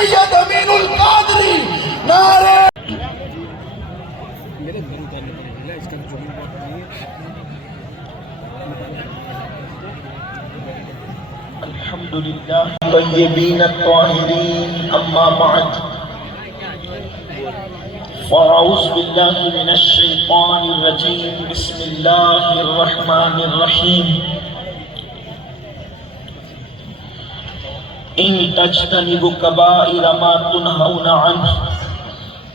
سید امین القادری نعرہ الحمد للہ طیبین الطاہرین اما بعد فاعوذ باللہ من الشیطان الرجیم بسم اللہ الرحمن الرحیم ان تجتنبوا کبائر ما تنہون عنہ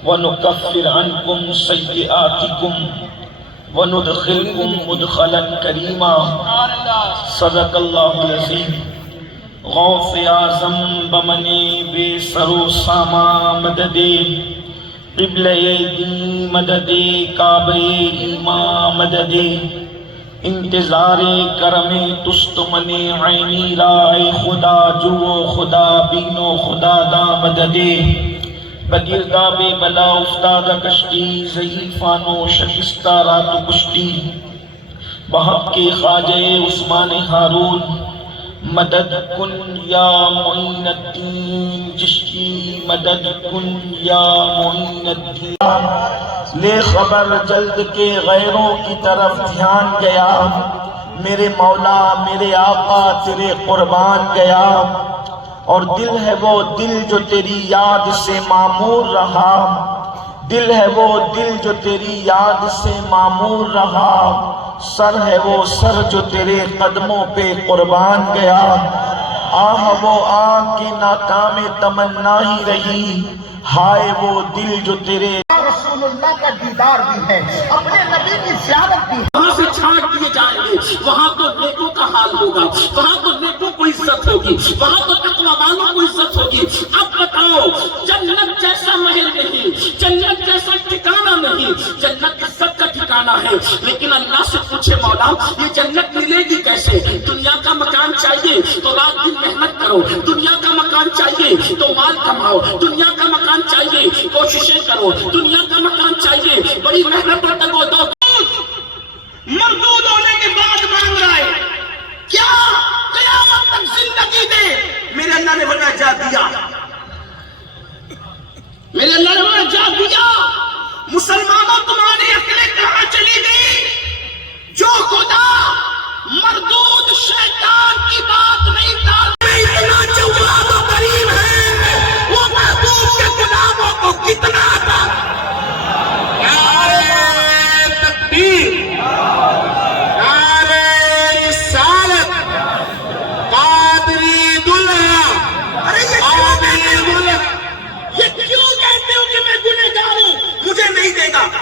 ونکفر عنکم سیئاتکم وندخلکم مدخلا کریما صدق اللہ العظیم غوث اعظم بمنے بے سر و ساما مددے قبلہ دین مددے کعبہ ایمان مددے انتظار کرم تست من عینی رائے خدا جو خدا بینو خدا دا مددے بدیردہ بے بلا افتادہ کشتی ضعیفانو شکستہ رات کشتی بحق کے خواجہ عثمان ہارون مدد کن یا معین الدین چشتی مدد کن یا معین الدین لے خبر جلد کے غیروں کی طرف دھیان گیا میرے مولا میرے آقا تیرے قربان گیا اور دل ہے وہ دل جو تیری یاد سے معمور رہا دل ہے وہ دل جو تیری یاد سے معمور رہا سر ہے وہ سر جو تیرے قدموں پہ قربان گیا آہ وہ آنکھ کی ناکام تمنا ہی رہی ہائے وہ دل جو تیرے رسول اللہ کا دیدار بھی ہے اپنے نبی کی زیارت بھی ہے وہاں سے چھانٹ دیے جائیں گے وہاں تو نیکوں کا حال ہوگا وہاں تو نیکوں کو عزت ہوگی وہاں تو تقوی والوں کو عزت ہوگی اب بتاؤ جنت جیسا محل نہیں جنت جیسا ٹھکانہ نہیں جنت عزت کا ٹھکانہ ہے لیکن اللہ سے پوچھے مولا یہ جنت ملے گی کیسے دنیا کا مکان چاہیے تو رات دن محنت کرو دنیا کا مکان چاہیے تو مال کماؤ دنیا کا مکان چاہیے کوششیں کرو دنیا کا مکان چاہیے بڑی محنت اور تگو دو مردود ہونے کے بعد مانگ رہا ہے کیا قیامت تک زندگی دے میرے اللہ نے بنا جا دیا میرے اللہ نے بنا جا دیا مسلمانوں تمہاری عقلیں کہاں چلی گئی جو خدا مردود شیطان کی بات نہیں ٹالتے اتنا جواب و کریم ہے وہ محبوب کے غلاموں کو کتنا تھا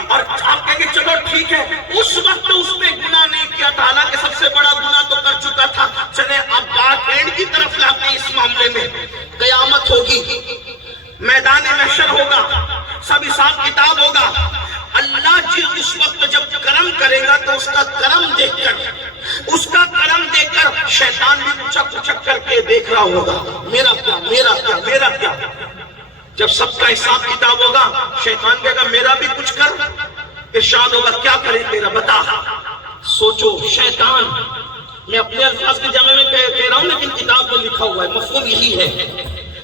اور آپ کہیں گے چلو ٹھیک ہے اس وقت اس نے گناہ نہیں کیا تھا حالانکہ سب سے بڑا گناہ تو کر چکا تھا چلے اب بات اینڈ کی طرف لاتے ہیں اس معاملے میں قیامت ہوگی میدان محشر ہوگا سب حساب کتاب ہوگا اللہ جی اس وقت جب کرم کرے گا تو اس کا کرم دیکھ کر شیطان بھی پچک پچک کر کے دیکھ رہا ہوگا میرا کیا میرا کیا میرا کیا جب سب کا حساب کتاب ہوگا شیطان کہے گا میرا بھی کچھ کر ارشاد ہوگا کیا کرے تیرا بتا سوچو شیطان میں اپنے الفاظ کے جامع میں کہہ رہا ہوں لیکن کتاب میں لکھا ہوا ہے مفہوم یہی ہے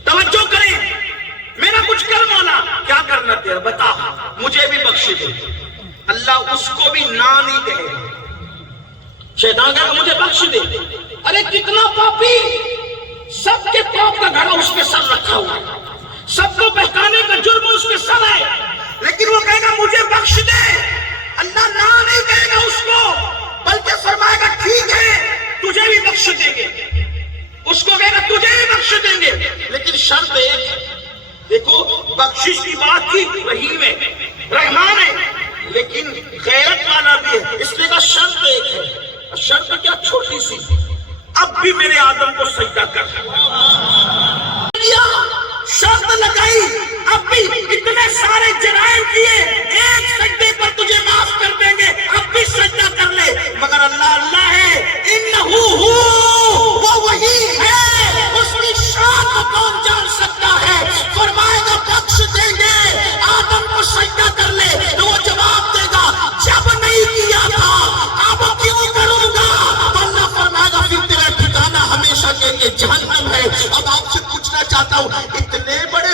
توجہ کریں میرا کچھ کر مولا کیا کرنا تیرا بتا مجھے بھی بخش دے اللہ اس کو بھی نہ نہیں کہے شیطان کہے گا مجھے بخش دے ارے کتنا پاپی سب کے پاپ کا گھڑا اس کے سر رکھا ہوا ہے سب کو بہکانے کا جرم اس کے سر ہے لیکن وہ کہے گا مجھے بخش دے اللہ نہ نہیں کہے گا اس کو بلکہ فرمائے گا ٹھیک ہے تجھے بھی بخش دیں گے اس کو کہے گا تجھے بھی بخش دیں گے لیکن شرط ایک دیکھو بخشش کی بات کی رحیم ہے رحمان ہے لیکن غیرت والا بھی ہے اس لیے کا شرط ایک ہے شرط کیا چھوٹی سی اب بھی میرے آدم کو سجدہ کر شرط لگائی اب بھی اتنے سارے جرائم کیے ایک سجدے پر تجھے معاف کر دیں گے اب بھی سجدہ کر لے مگر اللہ اللہ ہے انہو وہ وہی ہے اس کی شان کو کون جان سکتا ہے فرمائے گا بخش دیں گے آدم کو سجدہ کر لے تو وہ جواب دے گا جب نہیں کیا تھا اب کیوں کروں گا تو اللہ فرمائے گا پھر تیرا ٹھکانہ ہمیشہ کے لیے جہنم ہے اب آپ سے پوچھنا چاہتا ہوں اتنے بڑے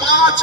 5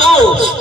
2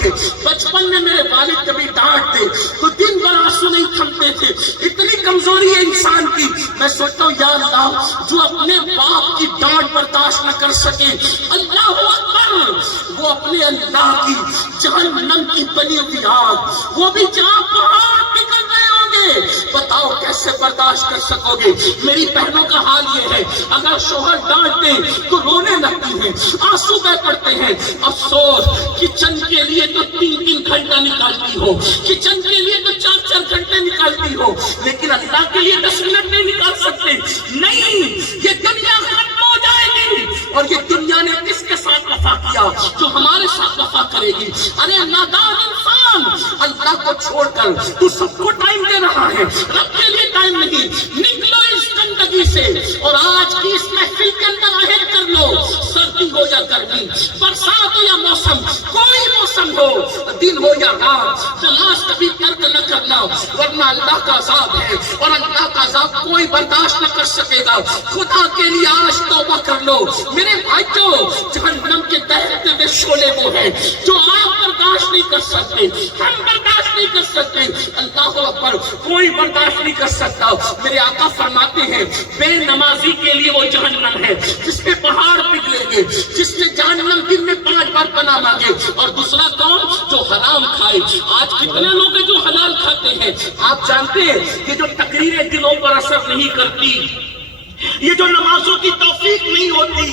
تھے. بچپن میں میرے والد کبھی ڈانٹتے تو دن بھر آنسو نہیں تھمتے تھے. اتنی کمزوری ہے انسان کی. میں سوچتا ہوں یا اللہ جو اپنے باپ کی ڈانٹ برداشت نہ کر سکے, اللہ اکبر, وہ اپنے اللہ کی جہنم کی بنی ہوئی آگ, وہ بھی جہاں پہاڑ نکل رہے ہوں گے, بتاؤ کیسے برداشت کر سکو گے؟ میری بہنوں کا حال یہ ہے, اگر شوہر ڈانٹتے تو رونے لگتی ہیں, آنسو بہ پڑتے ہیں. افسوس کچن کے لیے تو 3 گھنٹہ نکالتی ہو, کچن کے لیے تو 4 گھنٹے نکالتی ہو, لیکن اللہ کے لیے 10 منٹ نہیں نکال سکتے. نہیں, یہ دنیا ختم ہو جائے گی, اور یہ دنیا نے کس کے ساتھ وفا کیا؟ جو ہمارے ساتھ وفا کرے گی. ارے نادان انسان, اللہ کو چھوڑ کر تو سب کو ٹائم دے رہا ہے, رب کے لیے ٹائم نہیں. نکلو اس گندگی سے, اور آج کی اس محفل کے اندر عہد کر لو, سردی ہو یا گرمی, برسات ہو یا موسم, کوئی موسم ہو, دن ہو یا رات, نماز کبھی ترک نہ کرنا, ورنہ اللہ کا عذاب ہے, اور اللہ کا عذاب کوئی برداشت نہ کر سکے گا. خدا کے لیے آج توبہ کر لو میرے بھائیو. جہنم کے دہتے ہوئے شعلے وہ ہیں جو آپ برداشت نہیں کر سکتے, ہم برداشت نہیں کر سکتے. اللہ اکبر, کوئی برداشت نہیں کر سکتا. میرے آقا فرماتے ہیں بے نمازی کے لیے وہ جہنم ہے جس پہ پہاڑ پگھلیں گے, جس نے جہنم دن میں 5 بار پناہ مانگے. اور دوسرا کون؟ جو حرام کھائے. آج کتنے لوگ ہیں جو حلال کھاتے ہیں؟ آپ جانتے ہیں یہ جو تقریریں دلوں پر اثر نہیں کرتی, یہ جو نمازوں کی توفیق نہیں ہوتی,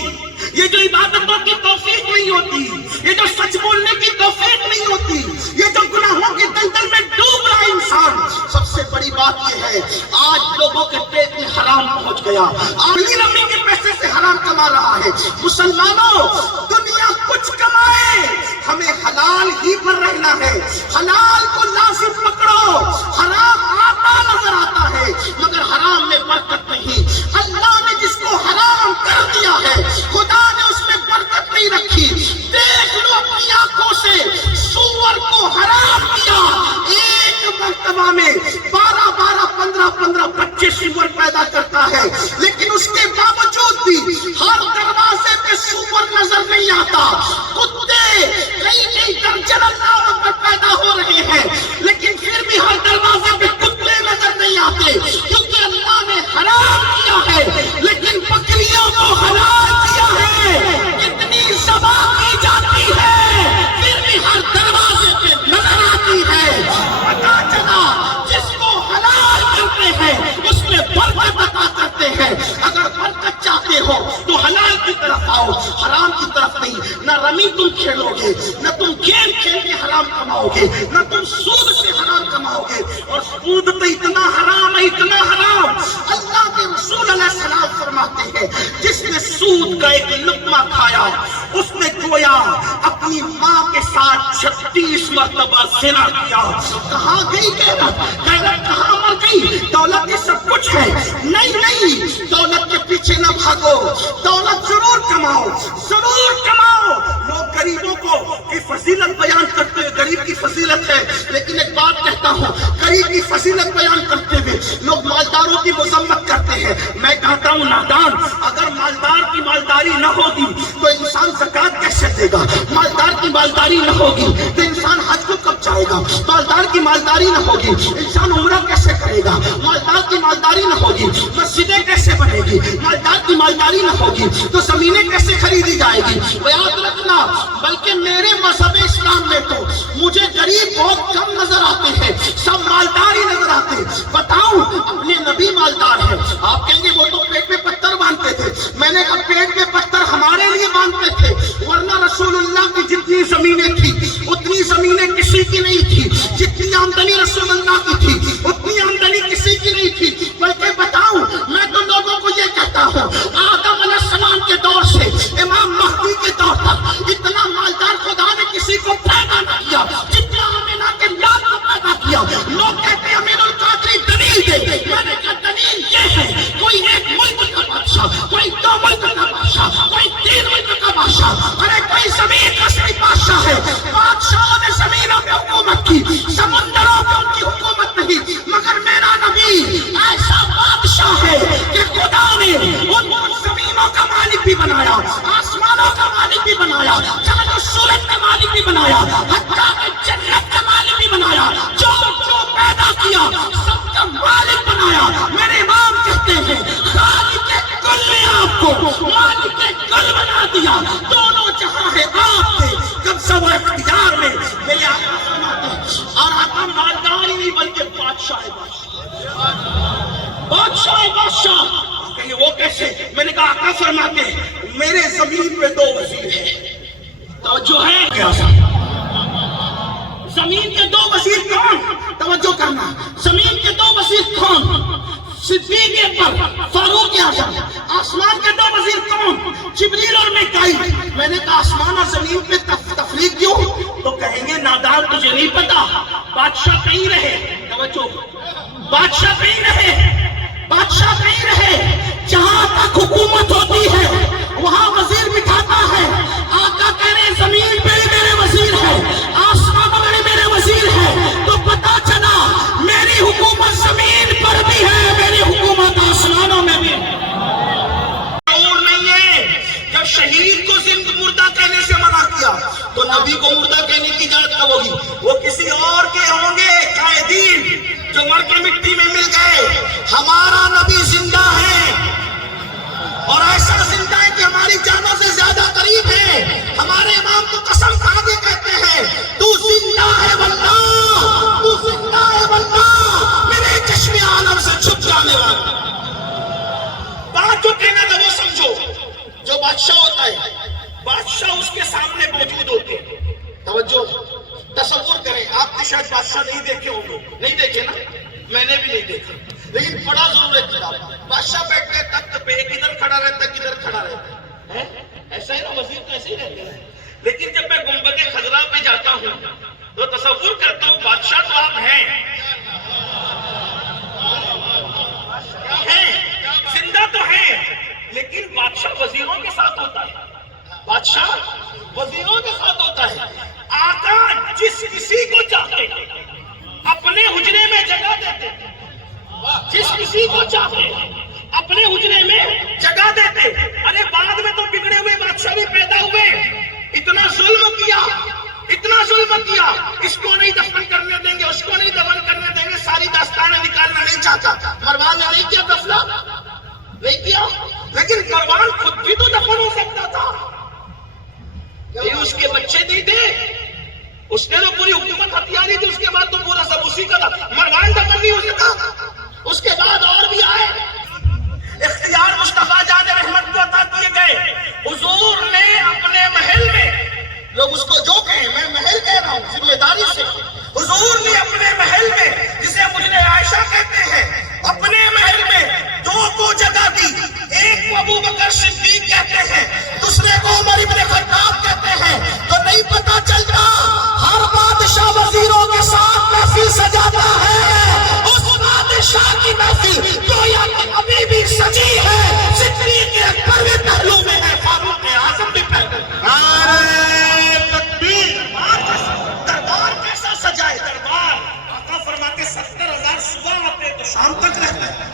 یہ جو عبادتوں کی توفیق نہیں ہوتی, یہ جو سچ بولنے کی توفیق نہیں ہوتی, یہ جو گناہوں کے دلدل میں ڈوب رہا ہے انسان, سب سے بڑی بات یہ ہے آج لوگوں کے پیٹ میں حرام پہنچ گیا. علی رمی کے پیسے سے حرام کما رہا ہے. مسلمانوں, دنیا کچھ کمائے, ہمیں حلال ہی پر رہنا ہے. حلال کو لازم پکڑو. حرام آتا نظر آتا ہے مگر حرام میں برکت نہیں. اللہ نے جس کو حرام کر دیا ہے خدا نے اس میں برکت نہیں رکھی. دیکھ لو اپنی آنکھوں سے, سور کو حرام کیا, ایک مرتبہ میں 12 بچے سور پیدا کرتا ہے, لیکن اس کے باوجود بھی ہر دروازے پہ سور نظر نہیں آتا. کتے کئی درجن اللہ پر پیدا ہو رہے ہیں, لیکن پھر بھی ہر دروازے پہ کتے نظر نہیں آتے, کیونکہ اللہ نے حرام کیا ہے. لیکن بکریوں کو حلال کیا ہے. کتنی ذبح کی جاتی ہے, پھر بھی ہر دروازے پہ نظر آتی ہے. پتا چلا جس کو حلال کرتے ہیں اس میں برکت عطا کرتے ہیں. اگر برکت چاہتے ہو تو حلال کی طرف آؤ, حرام کی طرف نہیں. نہ رمی تم کھیلو گے, نہ تم گیم کھیل کے حرام کماؤ گے, نہ تم سود سے حرام کماؤ گے. اور سود تو اتنا حرام ہے, اتنا حرام. اللہ کے رسول علیہ السلام فرماتے ہیں جس نے سود کا ایک لقمہ کھایا اس نے گویا اپنی ماں کے ساتھ 36 مرتبہ زنا کیا. کہاں گئی غیرت؟ غیرت کہاں مر گئی؟ دولت یہ سب کچھ ہے. نہیں, دولت کے پیچھے نہ بھاگو. دولت ضرور کماؤ, ضرور کماؤ. لوگ غریبوں کو کی فضیلت بیان کرتے ہیں, غریب کی فضیلت ہے, لیکن ایک بات کہتا ہوں, غریب کی فضیلت بیان کرتے ہوئے لوگ مالداروں کی مذمت کرتے ہیں. میں کہتا ہوں نادان, اگر مالدار کی مالداری نہ ہوگی تو انسان زکات کیسے دے گا؟ مالدار کی مالداری نہ ہوگی تو انسان حج کو کب جائے گا؟ مالدار کی مالداری نہ ہوگی انسان عمرہ کیسے کرے گا؟ مالدار کی مالداری نہ ہوگی مسجدیں کیسے بنے گی؟ مالدار کی مالداری نہ ہوگی تو زمینیں کیسے خریدی جائے گی؟ یاد رکھنا, بلکہ میرے مذہب اسلام میں تو مجھے غریب بہت کم نظر آتے ہیں, سب مالدار ہی نظر آتے ہیں. بتاؤں, اپنے نبی مالدار ہیں. آپ کہیں گے وہ تو پیٹ میں پتھر باندھتے تھے. میں نے کہا پیٹ میں پتھر ہمارے لیے باندھتے تھے, ورنہ رسول اللہ کی جتنی زمینیں تھی اتنی زمینیں کسی کی نہیں تھی. جتنی آمدنی رسول اللہ کی تھی اتنی آمدنی کسی کی نہیں تھی. بلکہ بتاؤں, میں تو لوگوں کو یہ کہتا ہوں, آدم علیہ السلام کے دور سے امام مہدی کے دور تک اتنا مالدار خدا نے کسی کو پیدا نہ کیا جتنا آمینہ کے لال کو پیدا کیا. لوگ کہتے ہیں امین القادری دلیل دے. میں نے کہا دلیل یہ ہے, کوئی ایک ملک کا بادشاہ, کوئی 2 ملک کا بادشاہ, کوئی 3 ملک کا بادشاہ, ارے کوئی زمین کا صرف بادشاہ ہے. بادشاہوں نے زمینوں پہ حکومت کی, سمندروں پہ ان کی حکومت نہیں, مگر میرا نبی ایسا بادشاہ ہے کہ خدا نے ان کو زمینوں کا مالک بھی بنایا, آسمانوں کا مالک بھی بنایا. چلو تو سورج کا مالک بھی بنایا, حتیٰ کہ جنت کا مالک بھی بنایا, جو جو پیدا کیا سب کا مالک بنایا. میرے امام کہتے ہیں خالق کل نے آپ کو مالک کل بنا دیا. دونوں جہاں ہے آپ کے قبضہ و اختیار میں. میرے آقا فرماتے ہیں, اور آقا مالدار ہی نہیں بلکہ بادشاہ ہے, بادشاہ ہے, بادشاہ. کہیں وہ کیسے؟ میں نے کہا آقا فرماتے ہیں میرے زمین پہ 2 وزیر ہیں. توجہ ہے کیا؟ زمین کے 2 وزیر کون؟ توجہ کرنا. زمین کے 2 وزیر کون؟ صدیق اکبر, فاروق اعظم. آسمان کے 2 وزیر کون؟ جبریل اور میکائیل. میں نے کہا آسمان اور زمین پہ تفریق کیوں؟ تو کہیں گے نادان تجھے نہیں پتا, بادشاہ کہیں رہے. توجہ, بادشاہ کہیں رہے, بادشاہ کہیں رہے. جہاں تک حکومت ہوتی ہے وہاں وزیر بٹھاتا ہے. آقا کہہ رہے زمین پہ ہی میرے وزیر ہے, آسمانوں میں میرے وزیر ہے. تو پتا چلا میری حکومت زمین پر بھی ہے, میری حکومت آسمانوں میں بھی ہے. اور نہیں ہے جب شہید کو زند مردہ کہنے سے منع کیا تو نبی کو مردہ کہنے کی اجازت کب ہوگی؟ وہ کسی اور کے ہوں گے قائدین جو مر کے مٹی میں مل گئے. ہمارا نبی زندہ ہے, اور ایسا زندہ ہے کہ ہماری جانوں سے زیادہ قریب ہے. ہمارے امام تو قسم کھا کے کہتے ہیں تو زندہ ہے واللہ, تو زندہ ہے واللہ, میرے چشم عالم سے چھپ جانے والا. بات جو کہنا تھا وہ سمجھو. جو بادشاہ ہوتا ہے, بادشاہ اس کے سامنے موجود ہوتے ہیں. توجہ, تصور کریں, آپ نے شاید بادشاہ نہیں دیکھے ہوں گے, نہیں دیکھے نا, میں نے بھی نہیں دیکھا, لیکن پڑھا ضرور ہے کتاب. بادشاہ بیٹھتے تخت پہ, کدھر کھڑا رہتا ہے, کدھر کھڑا رہتا ہے, ایسا ہی نا, وزیر تو ایسے ہی رہتے ہیں. لیکن جب میں گنبد خضرا پہ جاتا ہوں تو تصور کرتا ہوں بادشاہ تو آپ ہیں, زندہ تو ہیں, لیکن بادشاہ وزیروں کے ساتھ ہوتا ہے, بادشاہ وزیروں کے ساتھ ہوتا ہے. آقا جس کسی کو چاہتے اپنے حجرے میں جگہ دیتے, جس کسی کو چاہتے اپنے حجرے میں جگہ دیتے. ارے بعد میں تو بگڑے ہوئے بادشاہ بھی پیدا ہوئے. اتنا ظلم کیا, اتنا ظلم کیا, اس کو نہیں دفن کرنے دیں گے, اس کو نہیں دفن کرنے دیں گے, ساری داستانیں نکالنا نہیں چاہتا. مروان نے نہیں کیا دفنا, نہیں کیا, لیکن مروان خود بھی تو دفن ہو سکتا تھا. اس کے بچے نہیں تھے, اس نے تو پوری حکومت ہتھیاری تھی, اس کے بعد تو پورا سب اسی کا تھا. مروان دفن نہیں ہو سکا, اس کے بعد اور بھی آئے. اختیار مصطفیٰ جان رحمت کو عطا کیے گئے. حضور نے اپنے محل میں, لوگ اس کو جو کہیں, میں محل کہہ رہا ہوں ذمہ داری سے, حضور نے اپنے محل میں, جسے مجھے عائشہ کہتے ہیں, اپنے محل میں 2 کو جگہ دی. ایک کو ابو بکر صدیق کہتے ہیں, دوسرے کو عمر ابن خطاب کہتے ہیں. تو نہیں پتا چلتا ہر بادشاہ وزیروں کے ساتھ محفل سجاتا ہے. اس بادشاہ کی محفل گویا کہ ابھی بھی سجی ہے. صدیق اکبر بھی پہلو میں ہے, فاروق اعظم بھی پہلو. دربار کیسا سجائے, دربار آقا فرماتے 70,000 صبح آتے تو شام تک رہتا ہے,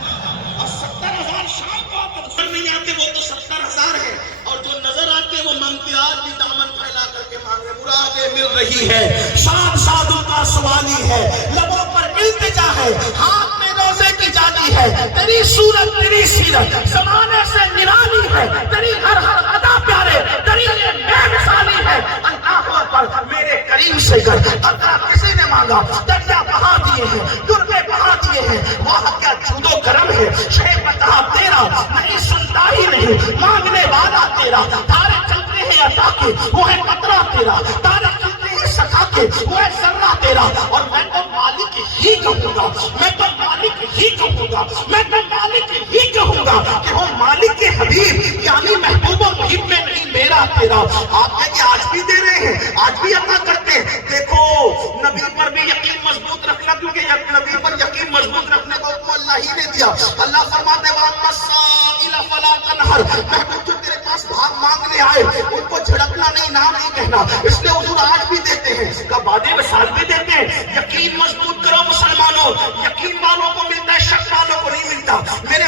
اور 70,000 شام کو آتے تو نہیں آتے, وہ تو 70,000 ہے. اور جو نظر آتے وہ مانگتے, آج بھی دامن پھیلا کر کے مانگے, مرادیں مل رہی ہے. شاد شاد ان کا سوالی ہے, لبوں پر التجا ہے, ہاتھ میں روزے کی جاتی ہے. تیری صورت تیری سیرت زمانے سے نرالی ہے, تیری ہر ہر ادا پیارے, تیری یہ بے مثالی ہے. اللہ اکبر, میرے کریم سے گر قطرہ کسی نے مانگا, دریا بہا دیے ہیں, دربے بہا دیے ہیں. وہاں کیا جود و کرم ہے, شیخ بتا تیرا نہیں سنتا ہی نہیں, مانگنے والا تیرا. تارے چلتے ہیں عطا کے, وہ ہے قطرہ تیرا. تارے چلتے ہیں سکھا کے, وہ ہے ذرہ تیرا. اور میں تو مالک ہی کہوں گا, میں تو مالک ہی کہوں گا, میں تو مالک ہی کہوں گا کہ وہ مالک کے حبیب یعنی محبوب و محب میں نہیں میرا تیرا. آپ کہیں کہ آج بھی دے رہے ہیں, آج بھی عطا کرتے ہیں. دیکھو نبی پر بھی یقین مضبوط رکھنا, کیونکہ نبی پر یقین مضبوط رکھنے کو اللہ ہی نے دیا. اللہ فرماتے وَأَمَّا السَّائِلَ فَلَا تَنْهَرْ, محبوب جو تیرے پاس بھاگ مانگنے آئے ان کو جھڑکنا نہیں, نہ نہیں کہنا. اس لیے حضور آج بھی دیتے ہیں, بعد وصال بھی دیتے ہیں. یقین مضبوط کرو مسلمانوں, یقین والوں کو ملتا ہے, شک والوں کو نہیں ملتا. میرے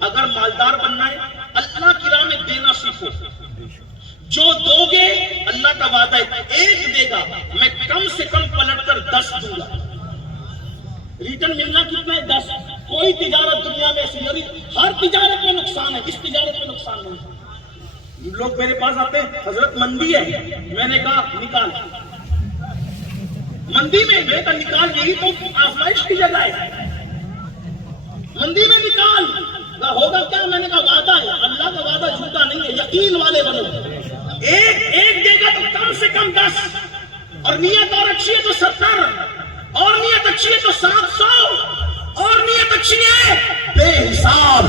اگر مالدار بننا ہے اللہ کی راہ میں دینا سیکھو. جو دو گے اللہ کا وعدہ ہے ایک دے گا میں کم سے کم پلٹ کر 10 دوں گا. ریٹرن ملنا کتنا ہے؟ 10. کوئی تجارت دنیا میں ایسی نہیں، ہر تجارت میں نقصان ہے، اس تجارت میں نقصان نہیں ہے. لوگ میرے پاس آتے ہیں حضرت مندی ہے، میں نے کہا نکال. مندی میں میں کہا نکال، یہی تو آزمائش کی جگہ ہے، مندی میں نکال. ہوگا کیا؟ میں نے کہا وعدہ ہے، اللہ کا وعدہ جھوٹا نہیں ہے، یقین والے بنو. ایک دے گا تو کم سے کم 10، اور نیت اور اچھی ہے تو 70، اور نیت اچھی ہے تو 700، اور نیت اچھی ہے بے حساب.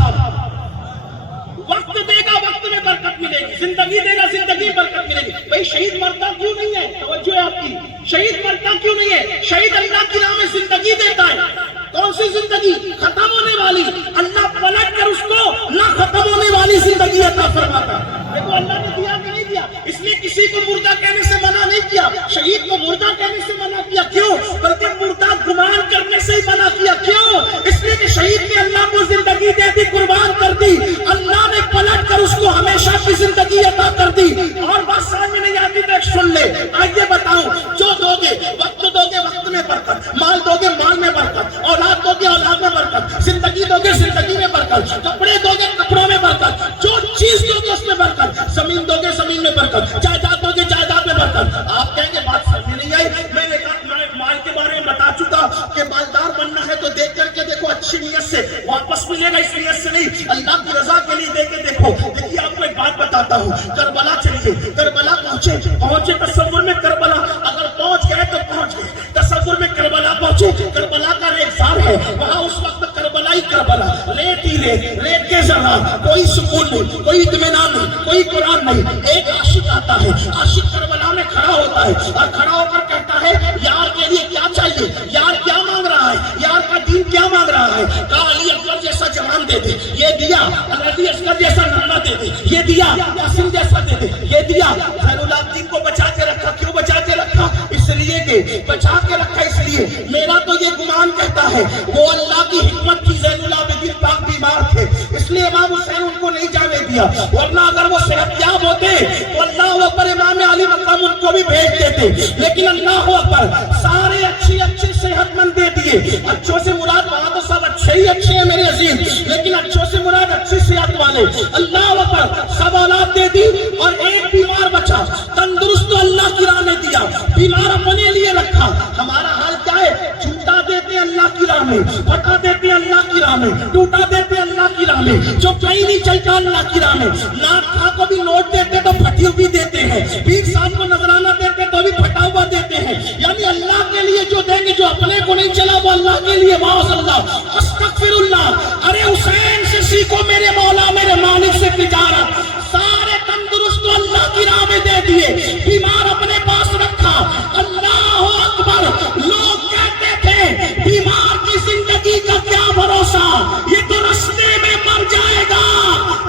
وقت دے گا وقت میں برکت ملے گی، زندگی دے گا زندگی میں برکت ملے گی. بھائی شہید مرتا کیوں نہیں ہے؟ توجہ ہے آپ کی، شہید مرتا کیوں نہیں ہے؟ شہید اللہ کی راہ میں زندگی دیتا ہے. کون سی زندگی؟ ختم ہونے والی. اللہ پلٹ کر اس کو نہ ختم ہونے والی زندگی عطا فرماتا ہے. دیکھو اللہ نے دیا کہ نہیں دیا؟ اس لیے کسی کو مردہ کہنے سے منع نہیں کیا، شہید کو مردہ کہنے سے منع کیا. کیوں؟ بلکہ مردہ گمان کرنے سے ہی منع کیا. کیوں؟ اس لیے کہ شہید نے اللہ کو زندگی دے دی، قربان کر دی، اللہ نے پلٹ کر اس کو ہمیشہ کی زندگی عطا کر دی. اور بات سمجھ میں نہیں آتی تو ایک سن لے. آئیے بتاؤں، جو دو گے وقت دو گے وقت میں برکت، مال دو گے مال میں برکت، اولاد دو گے اولاد میں برکت، زندگی دو گے زندگی میں برکت، کپڑے دو گے کپڑوں میں برکت، جو چیز دو گے اس میں برکت، زمین دو گے زمین میں برکت، جائیداد دو گے جائیداد میں برکت. آپ کہیں گے بات سمجھ میں نہیں آئی. میں نے کہا میں مال کے بارے میں بتا چکا کہ مالدار بننا ہے تو دیکھ کر کے دیکھو، اچھی نیت سے واپس ملے گا، اس نیت سے نہیں، اللہ کی رضا کے لیے دے کے دیکھو. دیکھیے آپ کو ایک بات بتاتا ہوں، کربلا چلیے، کربلا پہنچے تصور میں کربلا، اگر پہنچ گئے تو پہنچ گئے. تصور میں کربلا پہنچے، کربلا کا ریگزار ہے وہاں اس وقت کربلا ہی کربلا، ریت ہی ریت کے ذرا، کوئی سکون نہیں، کوئی اطمینان نہیں، کوئی قرآن نہیں. ایک عاشق آتا ہے، عاشق کربلا میں کھڑا ہوتا ہے اور کھڑا ہو کر کہتا ہے یار کے لیے کیا چاہیے، یار کیا مانگ رہا ہے، یار کا دین کیا مانگ رہا ہے. کہا علی اکبر جیسا جوان دے دے، یہ دیا. علی اصغر جیسا نانا دے دے، یہ دیا. قاسم جیسا دے دے، یہ دیا. زین العابدین کو بچا کے رکھا. کیوں بچا کے رکھا؟ اس لیے کہ بچا کے رکھا اس لیے میرا تو یہ گمان کہتا ہے وہ اللہ کی حکمت کی زین العابدین پاک بیمار تھے، اس لیے امام حسین ان کو نہیں جانے دیا، ورنہ اگر وہ صحت یاب ہوتے تو اللہ اکبر امام علی مقام ان کو بھی بھیج دیتے. لیکن اللہ اکبر سارے اچھے صحت مند دے دیے. اچھوں سے مراد وہاں تو سب اچھے ہی اچھے ہیں میرے عزیز، لیکن اچھوں سے مراد اچھی صحت والے. اللہ اکبر سب اولاد دے دی اور ایک بیمار بچا. تندرست تو اللہ کی راہ نے دیا، بیمار اپنے لیے رکھا. ہمارا حال کیا ہے؟ جھوٹا دیتے اللہ کی راہ میں، پھٹا دیتے اللہ کی راہ میں، ٹوٹا دیتے اللہ کی راہ میں، جو کہیں نہیں چلتا اللہ کی راہ میں. ناک خواہ کو بھی نوٹ دیتے تو پھٹی ہوئی دیتے ہیں، پیر صاحب کو نذرانہ دیتے تو بھی پھٹا ہوا دیتے ہیں. یعنی اللہ کے لیے جو دیں گے، جو اپنے کو نہیں چلا وہ اللہ کے لیے. معاذ اللہ، استغفر اللہ. ارے حسین سے سیکھو میرے مولا میرے مالک سے تجارت. سارے تندرست اللہ کی راہ میں دے دیے، بیمار اپنے پاس رکھا. اللہ اکبر. لوگ کہتے تھے بیمار کی زندگی کا کیا بھروسہ، یہ تو رستے میں مر جائے گا،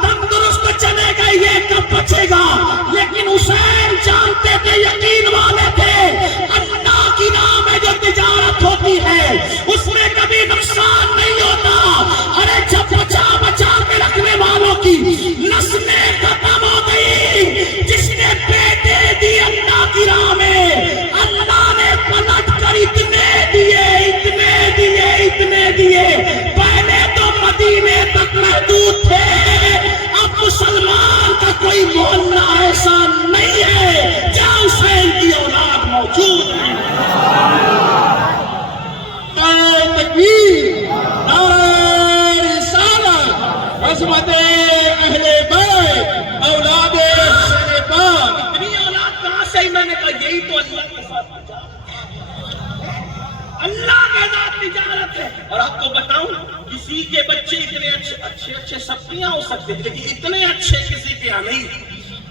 تندرست چلے گا، یہ کب بچے گا. لیکن حسین جانتے تھے، یقین والے تھے، اللہ کی راہ میں جو تجارت ہوتی ہے اس میں کبھی نقصان نہیں ہوتا. ارے جب بچا کے رکھنے والوں کی نسلیں ختم ہو گئی، جس نے بیٹے دی اللہ کی راہ میں، اللہ نے پلٹ کر اتنے دیے. پہلے تو مدینے تک محدود تھے، اب مسلمان کا کوئی محلہ ایسا نہیں ہے جہاں حسین کی اولاد موجود ہے. تکبیر، نعرہ رسالت، عظمت اہل بیت، اولاد حسین پاک. اتنی اولاد کہاں سے؟ میں نے کہا یہی تو اللہ کے ساتھ اللہ کے ذات تجارت ہے. اور آپ کو بتاؤں کسی کے بچے اتنے اچھے سب کے یہاں ہو سکتے ہیں، لیکن اتنے اچھے کسی کے یہاں نہیں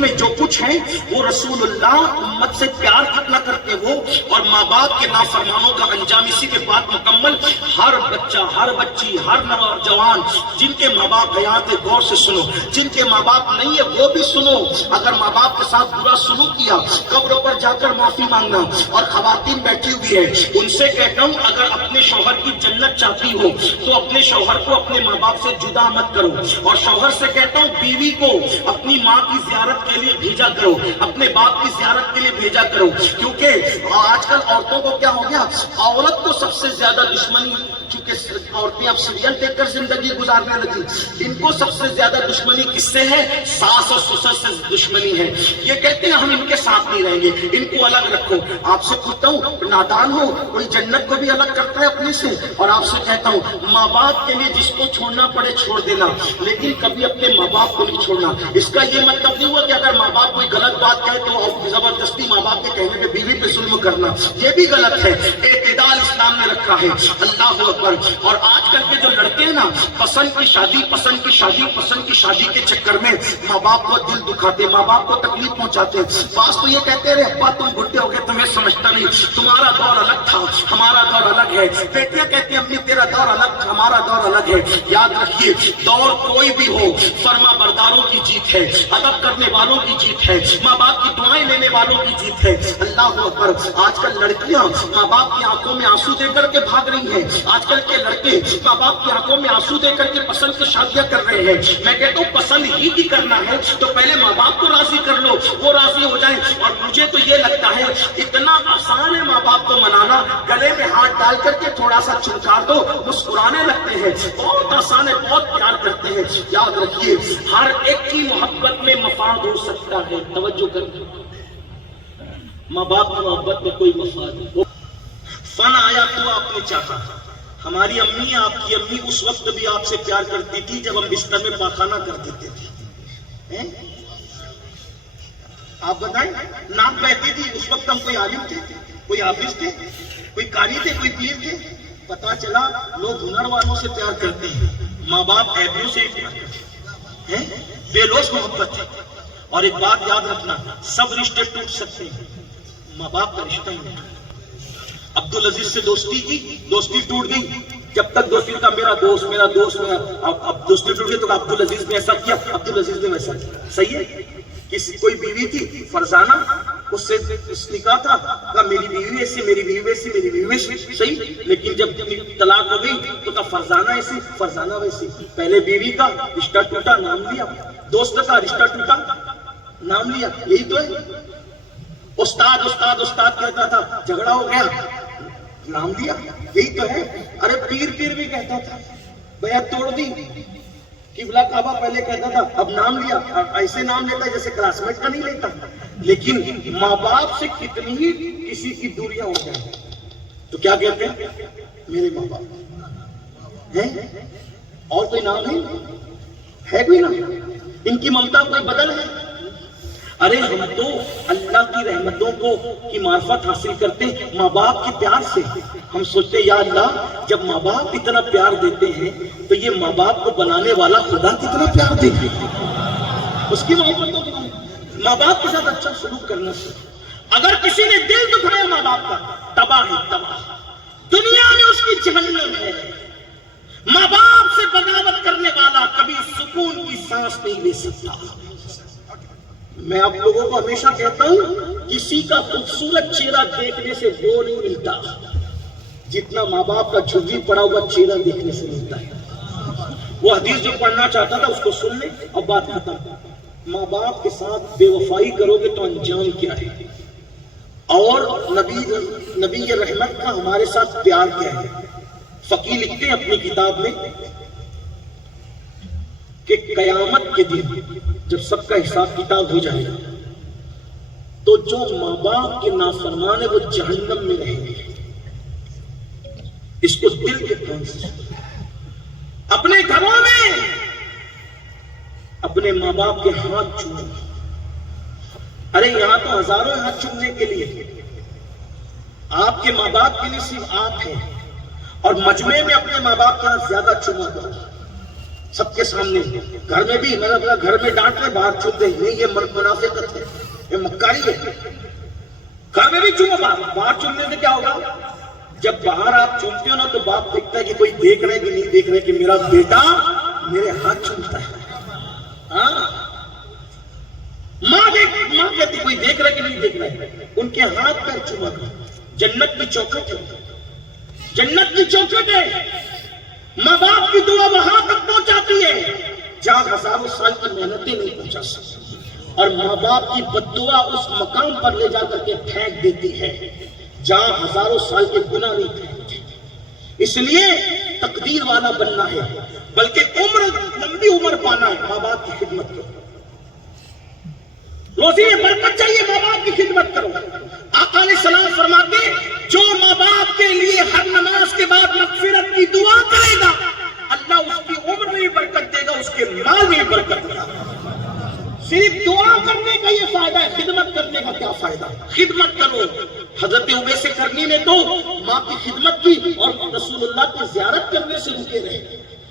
اس میں جو کچھ ہے وہ رسول اللہ امت سے پیار کتنا کرتے وہ، اور ماں باپ کے نافرمانوں کا انجام اسی کے بعد مکمل۔ ہر بچہ، ہر بچی، ہر نوجوان جن کے ماں باپ حیات ہے غور سے سنو، جن کے ماں باپ نہیں ہے وہ بھی سنو، اگر ماں باپ کے ساتھ برا سلوک کیا قبروں پر جا کر معافی مانگنا۔ اور خواتین بیٹھی ہوئی ہے، ان سے کہتا ہوں اگر اپنے شوہر کی جنت چاہتی ہو تو اپنے شوہر کو اپنے ماں باپ سے جدا مت کرو، اور شوہر سے کہتا ہوں بیوی کو اپنی ماں کی زیارت کے لیے بھیجا کرو، اپنے باپ کی زیارت کے لیے بھیجا کرو، کیونکہ آج کل عورتوں کو کیا ہو گیا، عورت کو سب سے زیادہ دشمنی، چونکہ عورتیں اب سیریل دیکھ کر زندگی گزارنے لگی، ان کو سب سے زیادہ دشمنی کس سے ہے؟ ساس اور سسر سے دشمنی ہے۔ یہ کہتے ہیں ہم ان کے ساتھ نہیں رہیں گے، ان کو الگ رکھو۔ آپ سے پوچھتا ہوں نادان ہو کوئی جنت کو بھی الگ کرتا ہے اپنے سے؟ اور آپ سے کہتا ہوں ماں باپ کے لیے جس کو چھوڑنا پڑے چھوڑ دینا، لیکن کبھی اپنے ماں باپ کو نہیں چھوڑنا۔ اس کا یہ مطلب نہیں ہوا کہ اگر ماں باپ کوئی غلط بات کہے تو زبردستی ماں باپ کے کہنے پہ بیوی پہ ظلم کرنا، یہ بھی غلط ہے۔ اعتدال اسلام نے رکھا ہے۔ اللہ اکبر۔ اور آج کل کے جو لڑکے ہیں نا، پسند کی شادی پسند کی شادی پسند کی شادی کے چکر میں ماں باپ کو دل دکھاتے، ماں باپ کو تکلیف پہنچاتے۔ بعض تو یہ کہتے رہے ابا تم بڈھے ہو گئے تمہیں سمجھتا نہیں، تمہارا دور الگ تھا ہمارا دور الگ ہے۔ بیٹیاں کہتی ہیں امی تیرا دور الگ تھا ہمارا دور الگ ہے۔ یاد رکھیے دور کوئی بھی ہو، فرما برداروں کی جیت ہے، ادب کرنے والوں کی جیت ہے، ماں باپ کی دعائیں لینے والوں کی جیت ہے۔ اللہ اکبر۔ آج کل لڑکیاں ماں باپ کی آنکھوں میں آنسو دے کر کے بھاگ رہی ہیں، آج کل کے لڑکے ماں باپ کی آنکھوں میں آنسو دے کر کے پسند کی شادیاں کر رہے ہیں۔ میں کہتا ہوں پسند ہی کی کرنا ہے تو پہلے ماں باپ کو راضی کر لو، وہ راضی ہو جائیں۔ اور مجھے تو یہ لگتا ہے اتنا آسان ہے ماں باپ کو منانا، گلے میں ہاتھ ڈال کر کے تھوڑا سا چھنکار دو مسکرانے لگتے ہیں، بہت آسان ہے، بہت پیار کرتے ہیں۔ یاد رکھیے ہر ایک کی محبت میں مفاد ہو سکتا ہے، توجہ کریں، ماں باپ کی محبت میں کوئی مفاد نہیں۔ فن آیا تو آپ نے چاہا، ہماری امی آپ کی امی اس وقت بھی آپ سے پیار کرتی تھی جب ہم بستر میں پاخانہ کر دیتے تھے۔ آپ بتائیں ناک بہتی تھی اس وقت ہم کوئی عالم تھے، کوئی حافظ تھے، کوئی قاری تھے، کوئی پیر تھے؟ پتا چلا لوگ ہنر والوں سے پیار کرتے ہیں، ماں باپ ایبیوں سے پیار کرتے ہیں، بے لوث محبت ہے۔ اور ایک بات یاد رکھنا، سب رشتے ٹوٹ سکتے ہیں، ماں باپ کا رشتہ نہیں ٹوٹتا۔ عبدالعزیز سے دوستی کی، دوستی ٹوٹ گئی، جب تک دوستی کا میرا دوست میرا دوست میرا، اب دوستی ٹوٹ گئی تو عبدالعزیز نے ایسا کیا، عبدالعزیز نے ویسا کیا۔ صحیح ہے؟ کسی کوئی بیوی تھی فرزانہ، اس سے نکاح تھا، کہا میری بیوی ایسی میری بیوی ویسی میری بیوی ویسی، صحیح، لیکن جب طلاق ہو گئی تو کہا فرزانہ ایسی فرزانہ ویسی۔ پہلے بیوی کا رشتہ ٹوٹا نام لیا، دوست کا رشتہ ٹوٹا نام لیا، یہی تو ہے۔ استاد استاد استاد کہتا تھا، جھگڑا ہو گیا نام لیا، یہی تو ہے۔ ارے پیر پیر بھی کہتا تھا، بیعت توڑ دی، قبلہ کعبہ پہلے کہتا تھا اب نام لیا، ایسے نام لیتا ہے جیسے کلاس میٹ کا نہیں لیتا۔ لیکن ماں باپ سے کتنی ہی کسی کی دوریاں ہو جائیں تو کیا کہتے ہیں، میرے ماں باپ ہیں، اور کوئی نام نہیں ہے، کوئی نام، ان کی ممتا کوئی بدل ہے۔ ارے ہم تو اللہ کی رحمتوں کو کی معرفت حاصل کرتے ماں باپ کے پیار سے۔ ہم سوچتے یا اللہ جب ماں باپ اتنا پیار دیتے ہیں تو یہ ماں باپ کو بنانے والا خدا کتنا پیار دے گا، اس کی محبتوں کو ماں باپ کے ساتھ اچھا سلوک کرنا سے۔ اگر کسی نے دل دکھایا ماں باپ کا، تباہ ہے تباہ، دنیا میں اس کی جہنم ہے۔ ماں باپ سے بغاوت کرنے والا کبھی سکون کی سانس نہیں لے سکتا۔ میں آپ لوگوں کو ہمیشہ کہتا ہوں کسی کا خوبصورت چہرہ دیکھنے سے وہ نہیں ملتا جتنا ماں باپ کا جھگی پڑا ہوا چہرہ دیکھنے سے ملتا ہے۔ وہ حدیث جو پڑھنا چاہتا تھا اس کو سن لیں اور بات ختم۔ ماں باپ کے ساتھ بے وفائی کرو گے تو انجام کیا ہے، اور نبی رحمت کا ہمارے ساتھ پیار کیا ہے۔ فقی لکھتے ہیں اپنی کتاب میں کہ قیامت کے دن جب سب کا حساب کتاب ہو جائے گا تو جو ماں باپ کے نافرمان ہیں وہ جہنم میں رہیں گے۔ اس کو دل کے کان سے اپنے گھروں میں اپنے ماں باپ کے ہاتھ چومیں۔ ارے یہاں تو ہزاروں ہاتھ چومنے کے لیے، آپ کے ماں باپ کے لیے صرف آپ ہیں، اور مجمع میں اپنے ماں باپ کا ہاتھ زیادہ چوما کرو۔ سب کے سامنے گھر میں بھی میں اپنا گھر میں ڈانٹ رہے باہر چومتے نہیں، یہ منافقت ہے، یہ مکاری ہے۔ گھر میں بھی چومو، باہر چومنے سے کیا ہوگا؟ جب باہر آپ چومتے ہو نا تو باپ دیکھتا ہے کہ کوئی دیکھ رہے کہ نہیں دیکھ رہے کہ میرا بیٹا میرے ہاتھ چومتا ہے۔ ماں کہتی کوئی دیکھ رہے کہ نہیں دیکھ رہے، ان کے ہاتھ پیر چوما کر۔ جنت کی چوکھٹ ہے، جنت کی چوکھٹ ہے۔ ماں باپ کی دعا وہاں تک پہنچاتی ہے جہاں ہزاروں سال کی محنتیں نہیں پہنچا سکتی، اور ماں باپ کی بد دعا اس مقام پر لے جا کر کے پھینک دیتی ہے جہاں ہزاروں سال کے گناہ نہیں پھینکتے۔ اس لیے تقدیر والا بننا ہے، بلکہ لمبی عمر پانا ہے، ماں باپ کی خدمت کرو، روزی میں برکت چاہیے، ماں باپ کی خدمت کرو۔ آقا علیہ السلام فرماتے جو ماں باپ کے لیے ہر نماز کے بعد مغفرت کی دعا کرے گا اللہ اس کی عمر میں بھی برکت دے گا، اس کے مال میں بھی برکت دے گا۔ صرف دعا کرنے کا یہ فائدہ ہے، خدمت کرنے کا کیا فائدہ؟ خدمت کرو۔ حضرت اویس کرنی نے تو ماں کی خدمت کی اور رسول اللہ کی زیارت کرنے سے رکے رہے۔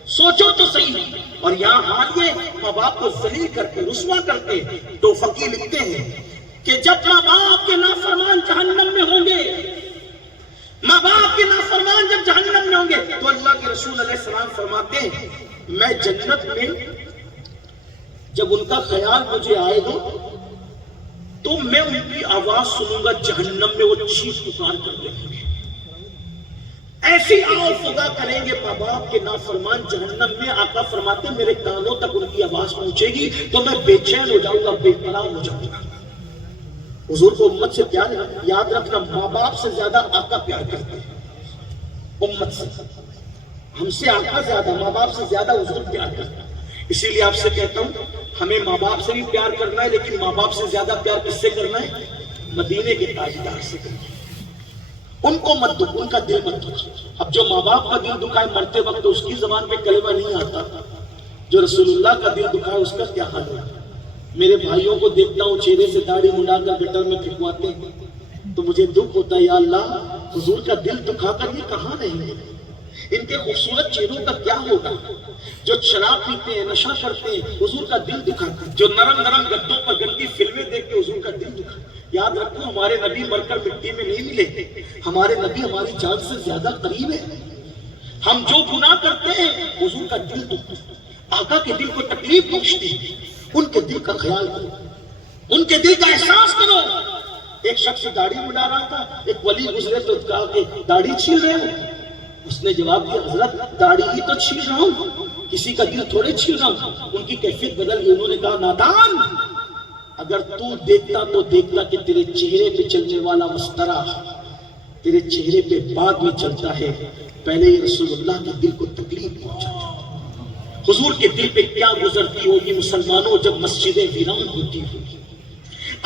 سوچو تو صحیح، اور یہاں حال یہ ماں باپ کو ذلیل کرتے رسوا کرتے۔ تو فقی لکھتے ہیں کہ جب ماں باپ کے نافرمان جہنم میں ہوں گے، ماں باپ کے نافرمان جب جہنم میں ہوں گے تو اللہ کے رسول علیہ السلام فرماتے ہیں میں جنت میں جب ان کا خیال مجھے آئے گا تو میں ان کی آواز سنوں گا، جہنم میں وہ چیخ پکار کر رہے ہیں، ایسی آؤ فضا کریں گے ماں باپ کے نافرمان جہنم میں۔ آقا فرماتے ہیں میرے کانوں تک ان کی آواز پہنچے گی تو میں بے چین ہو جاؤں گا، بے قرار ہو جاؤں گا۔ حضور کو امت سے پیار ہے، یاد رکھنا ماں باپ سے زیادہ آقا پیار کرتے ہیں، امت سے ہم سے آقا زیادہ، ماں باپ سے زیادہ حضور پیار کرتے ہیں۔ اسی لیے آپ سے کہتا ہوں ہمیں ماں باپ سے بھی پیار کرنا ہے، لیکن ماں باپ سے زیادہ پیار کس سے کرنا ہے؟ مدینے کے تاجدار سے کرنا ہے۔ ان کو مت دکھ، ان کا دل مت دکھ۔ اب جو ماں باپ کا دل دکھائے مرتے وقت تو اس کی زبان پہ کلمہ نہیں آتا، جو رسول اللہ کا دل دکھائے اس کا کیا حال ہے؟ میرے بھائیوں کو دیکھتا ہوں چہرے سے داڑھی منڈا کر گٹر میں پھینکواتے ہیں تو مجھے دکھ ہوتا ہے، یا اللہ حضور کا دل دکھا کر یہ کہاں رہیں گے؟ ان کے خوبصورت چہروں کا کیا ہوگا؟ جو شراب پیتے ہیں، نشہ کرتے ہیں، حضور کا دل دکھا، جو نرم نرم گدوں پر گندی فلمیں دیکھ کے حضور کا دل دکھا۔ یاد رکھو ہمارے نبی مر کر مٹی میں نہیں ملے، ہمارے نبی ہماری جان سے زیادہ قریب ہے۔ ہم جو گناہ کرتے ہیں حضور کا دل دکھتا، آقا کے دل کو تکلیف پہنچتی، ان کے دل کا خیال کرو، ان کے دل کا احساس کرو۔ ایک شخص داڑھی مڈا رہا تھا، ایک ولی گزرے تو کہا کہ داڑھی چھیل رہے ہو؟ اس نے جواب دیا حضرت داڑھی ہی تو چھیل رہا ہوں، کسی کا دل تھوڑے چھیل رہا ہوں۔ ان کی کیفیت بدل گئی، انہوں نے کہا نادان، اگر تو دیکھتا تو دیکھتا کہ تیرے چہرے پہ چلنے والا مسطرہ تیرے چہرے پہ بعد میں چلتا ہے، پہلے یہ رسول اللہ کے دل کو تکلیف پہنچاتا۔ حضور کے دل پہ کیا گزرتی ہوگی مسلمانوں جب مسجدیں ویران ہوتی ہوگی؟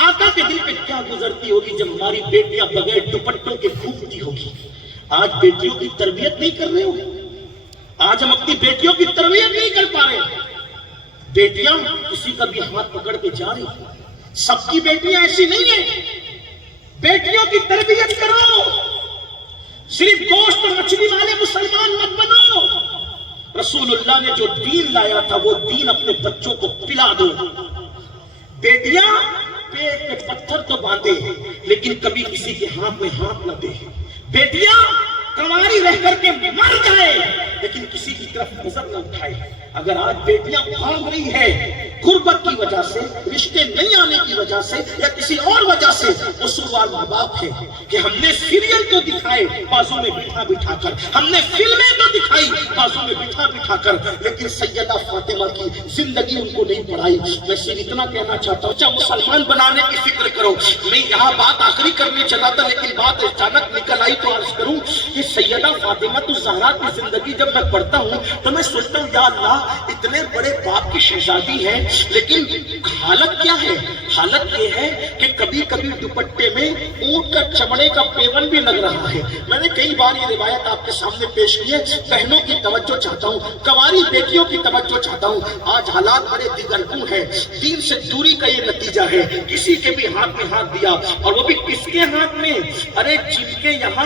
آقا کے دل پہ کیا گزرتی ہوگی جب ہماری بیٹیاں بغیر دوپٹوں کے گھومتی ہوگی؟ آج بیٹیوں کی تربیت نہیں کر رہے ہو، آج ہم اپنی بیٹیوں کی تربیت نہیں کر پا رہے۔ بیٹیاں کسی کا بھی ہاتھ پکڑ کے جا رہی ہیں، سب کی بیٹیاں ایسی نہیں ہیں۔ بیٹیوں کی تربیت کرو، صرف گوشت اور مچھلی والے مسلمان مت بنو۔ رسول اللہ نے جو دین لایا تھا وہ دین اپنے بچوں کو پلا دو۔ بیٹیاں پیٹ پہ پتھر تو باندھے لیکن کبھی کسی کے ہاتھ میں ہاتھ نہ دے۔ بیٹیاں کنواری رہ کر کے مر جائے لیکن کسی کی طرف نظر نہ اٹھائے۔ اگر آج بیٹیاں بھاگ رہی ہے غربت کی وجہ سے، رشتے نہیں آنے کی وجہ سے یا کسی اور وجہ سے، قصوروار ماں باپ ہے کہ ہم نے سیریل تو دکھائے بازو میں بٹھا بٹھا کر، ہم نے فلمیں تو دکھائی بازو میں بٹھا بٹھا کر، لیکن سیدہ فاطمہ کی زندگی ان کو نہیں پڑھائی۔ میں صرف اتنا کہنا چاہتا ہوں، جب مسلمان بنانے کی فکر کرو۔ میں یہاں بات آخری کرنے چلا تھا لیکن بات اچانک نکل آئی تو عرض کروں کہ سیدہ فاطمہ الزہرا کی زندگی جب میں پڑھتا ہوں تو میں سوچتا ہوں یا اللہ اتنے بڑے باپ کی شہزادی ہے لیکن حالت کیا ہے؟ حالت یہ ہے کہ کبھی کبھی دوپٹے میں اونٹ کا چمڑے کا پیون بھی لگ رہا ہے۔ میں نے کئی بار یہ روایت آپ کے سامنے پیش کی ہے۔ بہنوں کی توجہ چاہتا ہوں، کنواری بیٹیوں کی توجہ چاہتا ہوں۔ آج حالات بڑے دگرگوں ہیں، دین سے دوری کا یہ نتیجہ ہے۔ کسی کے بھی ہاتھ میں ہاتھ دیا اور وہ بھی کس کے ہاتھ میں؟ ارے جن کے یہاں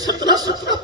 17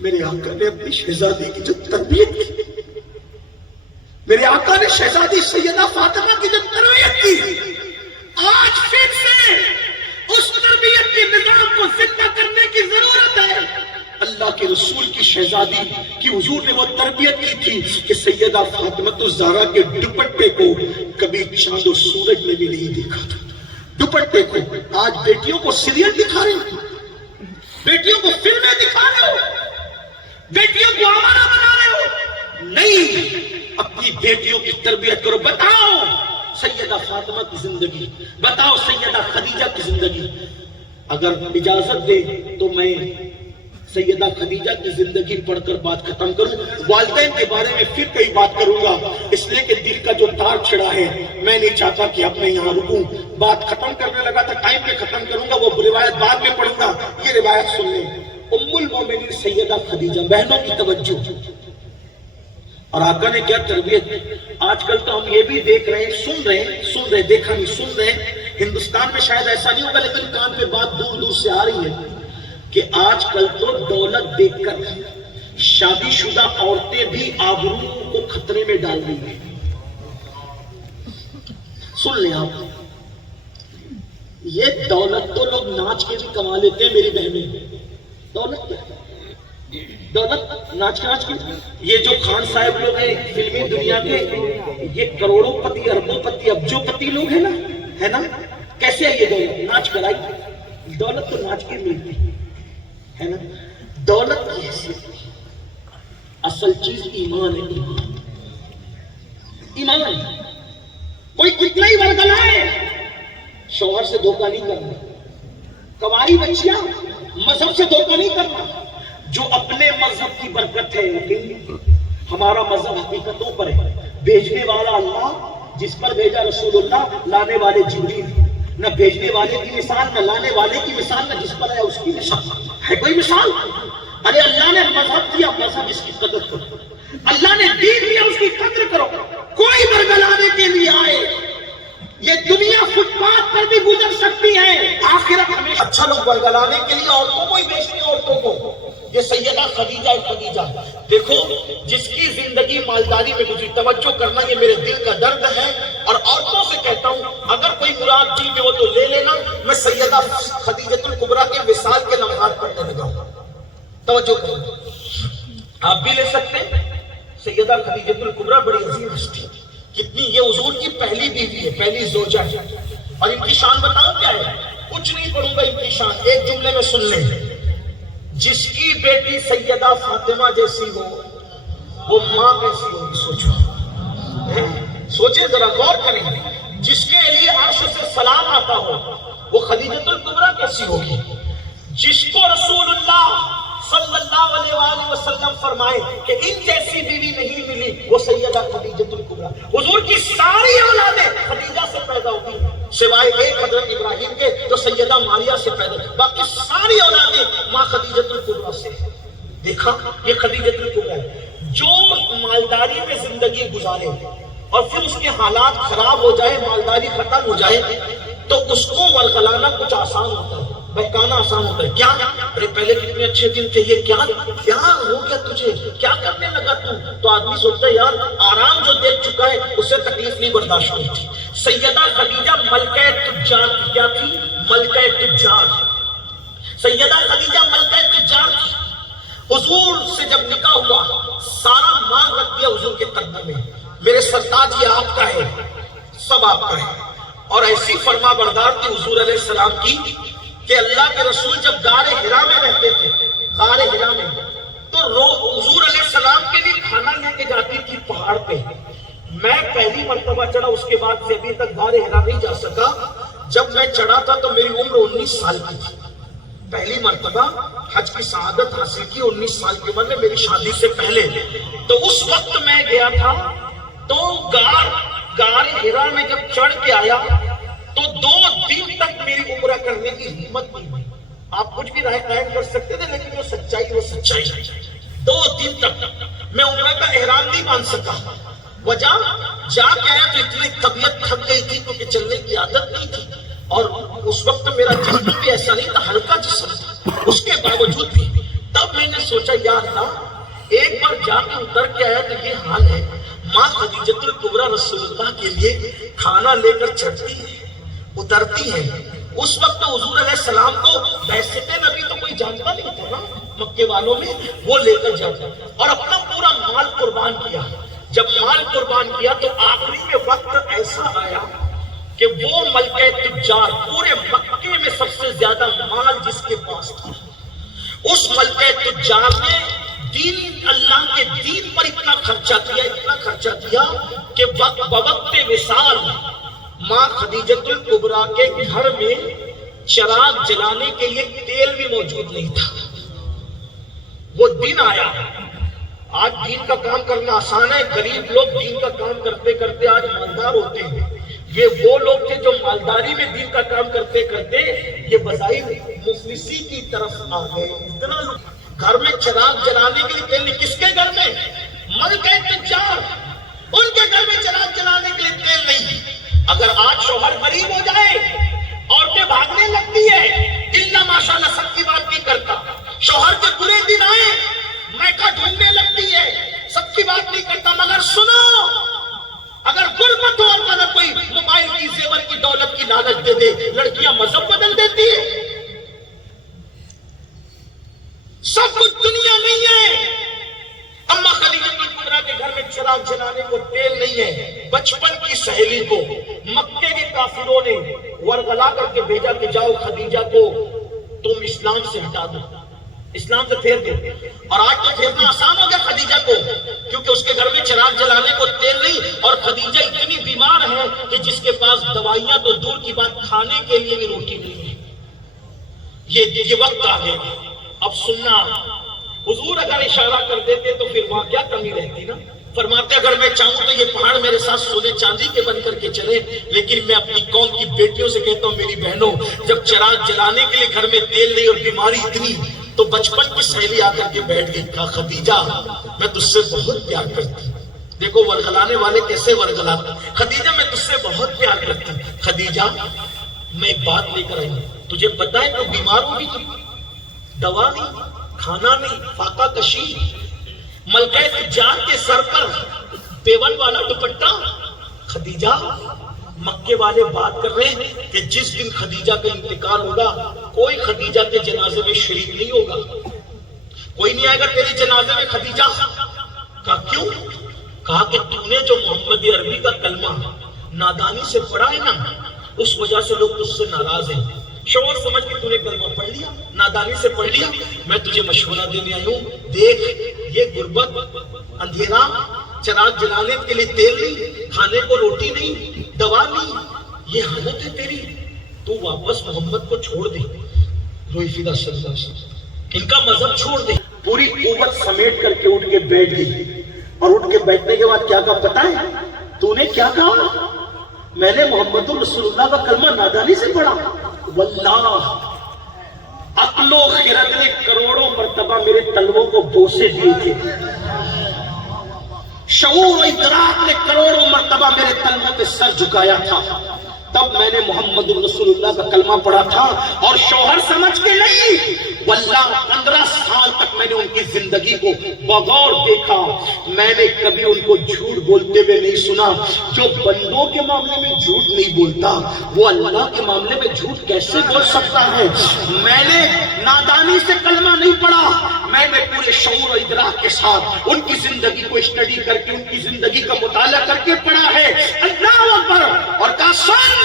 میرے آقا نے اپنی شہزادی کی جو تربیت کی، میرے آقا نے شہزادی سیدہ فاطمہ کی جو تربیت کی، آج پھر سے اس تربیت کے نظام کو زندہ کرنے کی ضرورت ہے۔ اللہ کے رسول کی شہزادی کی حضور نے وہ تربیت کی تھی کہ سیدہ فاطمہ الزہرا کے دوپٹے کو کبھی چاند و سورج میں بھی نہیں دیکھا تھا۔ دوپٹے کو آج بیٹیوں کو سیریل دکھا رہے ہو، بیٹیوں کو فلمیں دکھا رہے ہو، بیٹیوں کو آوارہ بنا رہے ہو۔ نہیں، اپنی بیٹیوں کی تربیت کرو۔ بتاؤ سیدہ فاطمہ کی زندگی، بتاؤ سیدہ خدیجہ کی زندگی۔ اگر اجازت دے تو میں سیدہ خدیجہ کی زندگی پڑھ کر بات ختم کروں۔ والدین کے بارے میں پھر کئی بات کروں گا، اس لیے کہ دل کا جو تار چھڑا ہے میں نہیں چاہتا کہ اب میں یہاں رکوں۔ بات ختم کرنے لگا تھا، ٹائم پہ ختم کروں گا، وہ روایت بعد میں پڑھوں گا۔ یہ روایت سن لیں، ام المومنین سیدہ خدیجہ، بہنوں کی توجہ، اور آقا نے کیا تربیت۔ آج کل تو ہم یہ بھی دیکھ رہے ہیں، سن رہے ہیں، دیکھا نہیں، سن رہے ہیں۔ ہندوستان میں شاید ایسا نہیں ہوگا، لیکن کان پہ بات دور دور سے آ رہی ہے کہ آج کل تو دولت دیکھ کر شادی شدہ عورتیں بھی آبرو کو خطرے میں ڈال رہی ہیں۔ سن لیں آپ، یہ دولت تو لوگ ناچ کے بھی کما لیتے ہیں میری بہنیں۔ دولت کیا ہے؟ دولت ناچ کے، یہ جو خان صاحب لوگ ہیں فلمی دنیا کے، یہ کروڑوں پتی، اربوں پتی، ابجو پتی لوگ ہیں نا، ہے نا؟ کیسے ہے یہ دولت؟ ناچ کرائی۔ دولت تو ناچ کے ملتی ہے نا۔ دولت کی حیثیت، اصل چیز ایمان ہے۔ ایمان کوئی کتنا ہی ورگلائے، شوہر سے دھوکہ نہیں کرنا، کماری بچیاں مذہب سے دھوکہ نہیں کرنا۔ جو اپنے مذہب کی برکت ہے، ہمارا مذہب حقیقتوں پر ہے۔ بھیجنے والا اللہ، جس پر بھیجا رسول اللہ، لانے والے جبریل۔ نہ بھیجنے والے کی مثال، نہ لانے والے کی مثال، نہ جس پر ہے اس کی مثال۔ ہے کوئی مثال؟ ارے اللہ نے مذہب دیا، مذہب اس کی قدر کرو۔ اللہ نے دین دیا، اس کی قدر کرو۔ کوئی برگلانے کے لیے آئے، یہ دنیا فٹ پاتھ پر بھی گزر سکتی ہے، آخرت ہمیشہ۔ اچھا لوگ برگلانے کے لیے عورتوں کو ہی بیچتے ہیں، عورتوں کو۔ یہ سیدہ خدیجہ دیکھو، جس کی زندگی مالداری میں گزری۔ توجہ کرنا، یہ میرے دل کا درد ہے، اور عورتوں سے کہتا ہوں اگر کوئی مراد دل میں ہو تو لے لینا۔ میں سیدہ خدیجۃ الکبریٰ کے وصال کے لمحات پڑھنے لگا ہوں، توجہ کرنا، آپ بھی لے سکتے ہیں۔ سیدہ خدیجۃ الکبریٰ بڑی عظیم ہستی، کتنی، یہ حضور کی پہلی بیوی ہے، پہلی زوجہ ہے، اور ان کی شان بتاؤں کیا ہے؟ کچھ نہیں پڑھوں گا، ان کی شان ایک جملے میں سن لیں۔ جس کی بیٹی سیدہ فاطمہ جیسی ہو، وہ ماں کیسی ہوگی؟ سوچیں ذرا، غور کریں۔ جس کے لیے عرش سے سلام آتا ہو، وہ خدیجۃ الکبریٰ کیسی ہوگی؟ جس کو رسول اللہ صلی اللہ علیہ وآلہ وسلم فرمائے کہ ان جیسی بیوی نہیں ملی، وہ سیدہ خدیجۃ الکبریٰ۔ حضور کی ساری اولادیں خدیجہ سے پیدا ہوتی ہیں، سوائے ایک حضرت ابراہیم کے جو سیدہ ماریہ سے پیدا، باقی ساری اولادیں ماں خدیجۃ الکبریٰ سے۔ دیکھا، یہ خدیجۃ الکبریٰ جو مالداری میں زندگی گزارے اور پھر اس کے حالات خراب ہو جائے، مالداری ختم ہو جائے، تو اس کو ولگلانا کچھ آسان ہوتا ہے، بہکانا آسان ہوتا ہے۔ کیا ارے پہلے کتنے اچھے دن تھے، یہ کیا ہو گیا تجھے، کیا کرنے لگا تو آدمی سوچتا ہے یار آرام جو دیکھ چکا ہے اس سے تکلیف نہیں برداشت ہوئی تھی۔ سیدہ خدیجہ ملکہ تجار کی، کیا تھی؟ ملکہ تجار۔ سیدہ خدیجہ ملکہ تجار تھی۔ حضور سے جب نکاح ہوا، سارا مال رکھ دیا حضور کے قدموں میں، میرے سرتاج یہ آپ کا ہے، سب آپ کا ہے۔ اور ایسی فرما بردار تھی حضور علیہ السلام کی کہ اللہ کے رسول جب غار حرا میں رہتے تھے، غار حرا میں، تو حضور علیہ السلام کے لیے کھانا لے کے جاتی تھی پہاڑ پہ۔ میں پہلی مرتبہ چڑھا، اس کے بعد سے ابھی تک غار حرا نہیں جا سکا۔ جب میں چڑھا تھا تو میری عمر 19 سال کی تھی، پہلی مرتبہ حج کی سعادت حاصل کی 19 سال کی عمر میں، میری شادی سے پہلے۔ تو اس وقت میں گیا تھا، تو غار حرا میں جب چڑھ کے آیا تو 2 دن تک میری عمرہ کرنے کی ہمت نہیں ہوئی۔ آپ کچھ بھی رائے قائم کر سکتے تھے، لیکن جو سچائی وہ سچائی ہے۔ 2 دن تک میں عمرہ کا احرام نہیں باندھ سکا۔ وجہ جا کے آیا تو اتنی طبیعت تھک گئی تھی کیونکہ چلنے کی عادت نہیں تھی، اور اس وقت میرا جسم بھی ایسا نہیں تھا، ہلکا جسم تھا، اس کے باوجود بھی تب تب میں نے سوچا یا اللہ ایک بار جا کے اتر کے آیا تو یہ حال ہے، ماں خدیجۃ الکبریٰ رسول اللہ کے لیے کھانا لے کر چڑھتی ہے، اترتی ہے۔ اس وقت تو حضور علیہ السلام کو بحثت نبی تو کوئی جانتا نہیں تھا نا مکے والوں میں، وہ لے کر جاتا اور اپنا پورا مال قربان کیا۔ جب مال قربان کیا تو آخری میں وقت ایسا آیا کہ وہ ملکہ تجار پورے مکے میں سب سے زیادہ مال جس کے پاس تھا، اس ملکہ تجار نے دین اللہ کے دین پر اتنا خرچہ کیا کہ بوقت وصال ماں خدیجۃ الکبریٰ کے گھر میں چراغ جلانے کے لیے تیل بھی موجود نہیں تھا۔ وہ دن آیا، آج دین کا کام کرنا آسان ہے، غریب لوگ دین کا کام کرتے کرتے آج مالدار ہوتے ہیں۔ یہ وہ لوگ تھے جو مالداری میں دین کا کام کرتے کرتے یہ بظاہر مفلسی کی طرف آ گئے۔ اتنا لوگ گھر میں چراغ جلانے کے لیے تیل نہیں، کس کے گھر میں؟ ملکہ تجار، ان کے گھر میں چراغ جلانے کے لیے تیل نہیں۔ اگر آج شوہر غریب ہو جائے عورتیں بھاگنے لگتی ہے، اللہ ماشاءاللہ سب کی بات نہیں کرتا، شوہر کے برے دن آئے میکا ڈھونڈنے لگتی ہے، سب کی بات نہیں کرتا۔ مگر سنو، اگر غربت ہو اور اگر کوئی موبائل کی زیور کی دولت کی لالچ دے دے، لڑکیاں مذہب بدل دیتی ہے۔ سب کچھ دنیا نہیں ہے۔ اما خدیجۃ الکبریٰ کے گھر میں چراغ جلانے کو تیل نہیں ہے۔ بچپن کی سہیلی کو مکے کے کافروں نے ورغلا کر کے بھیجا کہ جاؤ خدیجہ کو تم اسلام سے ہٹا دو، اسلام سے پھیر دو۔ اور آج تو پھیرنا آسان ہو گیا خدیجہ کو، کیونکہ اس کے گھر میں چراغ جلانے کو تیل نہیں، اور خدیجہ اتنی بیمار ہے کہ جس کے پاس دوائیاں تو دور کی بات، کھانے کے لیے بھی روٹی نہیں ہے۔ یہ وقت آ گیا۔ اب سننا، حضور اگر اشارہ کر دیتے تو پھر وہاں کیا کمی رہتی نا؟ فرماتے اگر میں چاہوں تو یہ پہاڑ میرے ساتھ سونے چاندی کے بن کر کے چلے، لیکن میں اپنی قوم کی بیٹیوں سے کہتا ہوں میری بہنوں، جب چراغ جلانے کے لیے گھر میں تیل نہیں اور بیماری اتنی، تو بچپن کی سہیلی آ کر کے بیٹھ گئی، کہا خدیجہ میں تجھ سے بہت پیار کرتی ہوں۔ دیکھو ورغلانے والے کیسے ورغلاتے، خدیجہ میں تجھ سے بہت پیار کرتی ہوں۔ خدیجہ میں ایک بات لے کر آئی ہوں، تجھے پتا ہے تو بیمار ہوگی، دوا نہیں، کھانا نہیں، فاقہ کشی، ملکہ تجار کے سر پر پیون والا دوپٹہ۔ خدیجہ مکے والے بات کر رہے ہیں کہ جس دن خدیجہ کا انتقال ہوگا کوئی خدیجہ کے جنازے میں شریک نہیں ہوگا، کوئی نہیں آئے گا تیرے جنازے میں خدیجہ۔ کہا کیوں؟ کہا کہ تو نے جو محمد عربی کا کلمہ نادانی سے پڑھا ہے نا، اس وجہ سے لوگ تجھ سے ناراض ہیں۔ شعور سمجھ کے تو نے کلمہ پڑھ لیا، نادانی سے پڑھ لیا، میں تجھے مشورہ دینے آئی ہوں، دیکھ یہ غربت، اندھیرا، چراغ جلانے کے لیے تیل نہیں، کھانے کو روٹی نہیں، دوا نہیں، یہ حالت ہے تیری، تو واپس محمد کو چھوڑ دے، روئی فدا صلی اللہ علیہ وسلم، ان کا مذہب چھوڑ دے۔ پوری قوت سمیٹ کر کے اٹھ کے بیٹھ گئی، اور اٹھ کے بیٹھنے کے بعد کیا کہا پتا ہے؟ تو نے کیا کہا؟ میں نے محمد رسول اللہ کا کلمہ نادانی سے پڑھا۔ واللہ عقل و خرد نے کروڑوں مرتبہ میرے تلووں کو بوسے دیے تھے، شعور و ادراک نے کروڑوں مرتبہ میرے تلووں پہ سر جھکایا تھا، تب میں نے محمد رسول اللہ کا کلمہ پڑھا تھا۔ اور شوہر سمجھ کے نہیں، واللہ 15 سال تک میں نے ان کی زندگی کو بغور دیکھا، میں نے کبھی ان کو جھوٹ بولتے ہوئے نہیں سنا۔ جو بندوں کے معاملے میں جھوٹ نہیں بولتا، وہ اللہ کے معاملے میں جھوٹ کیسے بول سکتا ہے؟ میں نے نادانی سے کلمہ نہیں پڑھا، میں نے پورے شعور و ادراک کے ساتھ ان کی زندگی کو اسٹڈی کر کے، ان کی زندگی کا مطالعہ کر کے پڑھا ہے۔ اللہ اکبر! اور کہا سن،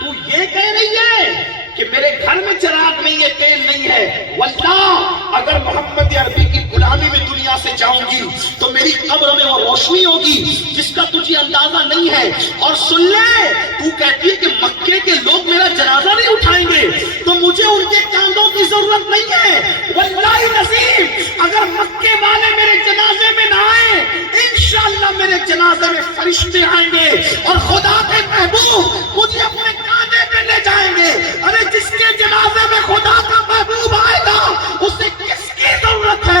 تو یہ کہہ رہی ہے کہ میرے گھر میں چراغ نہیں ہے، تیل نہیں ہے، واللہ اگر محمد عربی کی غلامی میں دنیا سے جاؤں گی تو میری قبر میں وہ روشنی ہوگی جس کا تجھے اندازہ نہیں ہے۔ اور سن لے، تو کہتی ہے کہ مکے کے لوگ میرا جنازہ نہیں اٹھائیں گے، تو مجھے ان کے کاندھوں کی ضرورت نہیں ہے۔ واللہ نصیب، اگر مکے والے میرے جنازے میں نہ آئیں، انشاءاللہ میرے جنازے میں فرشتے آئیں گے اور خدا کے محبوب مجھے اپنے کاندھے پہ لے جائیں گے۔ ارے جس کے جنازے میں خدا کا محبوب آئے گا، اسے کس کی ضرورت ہے؟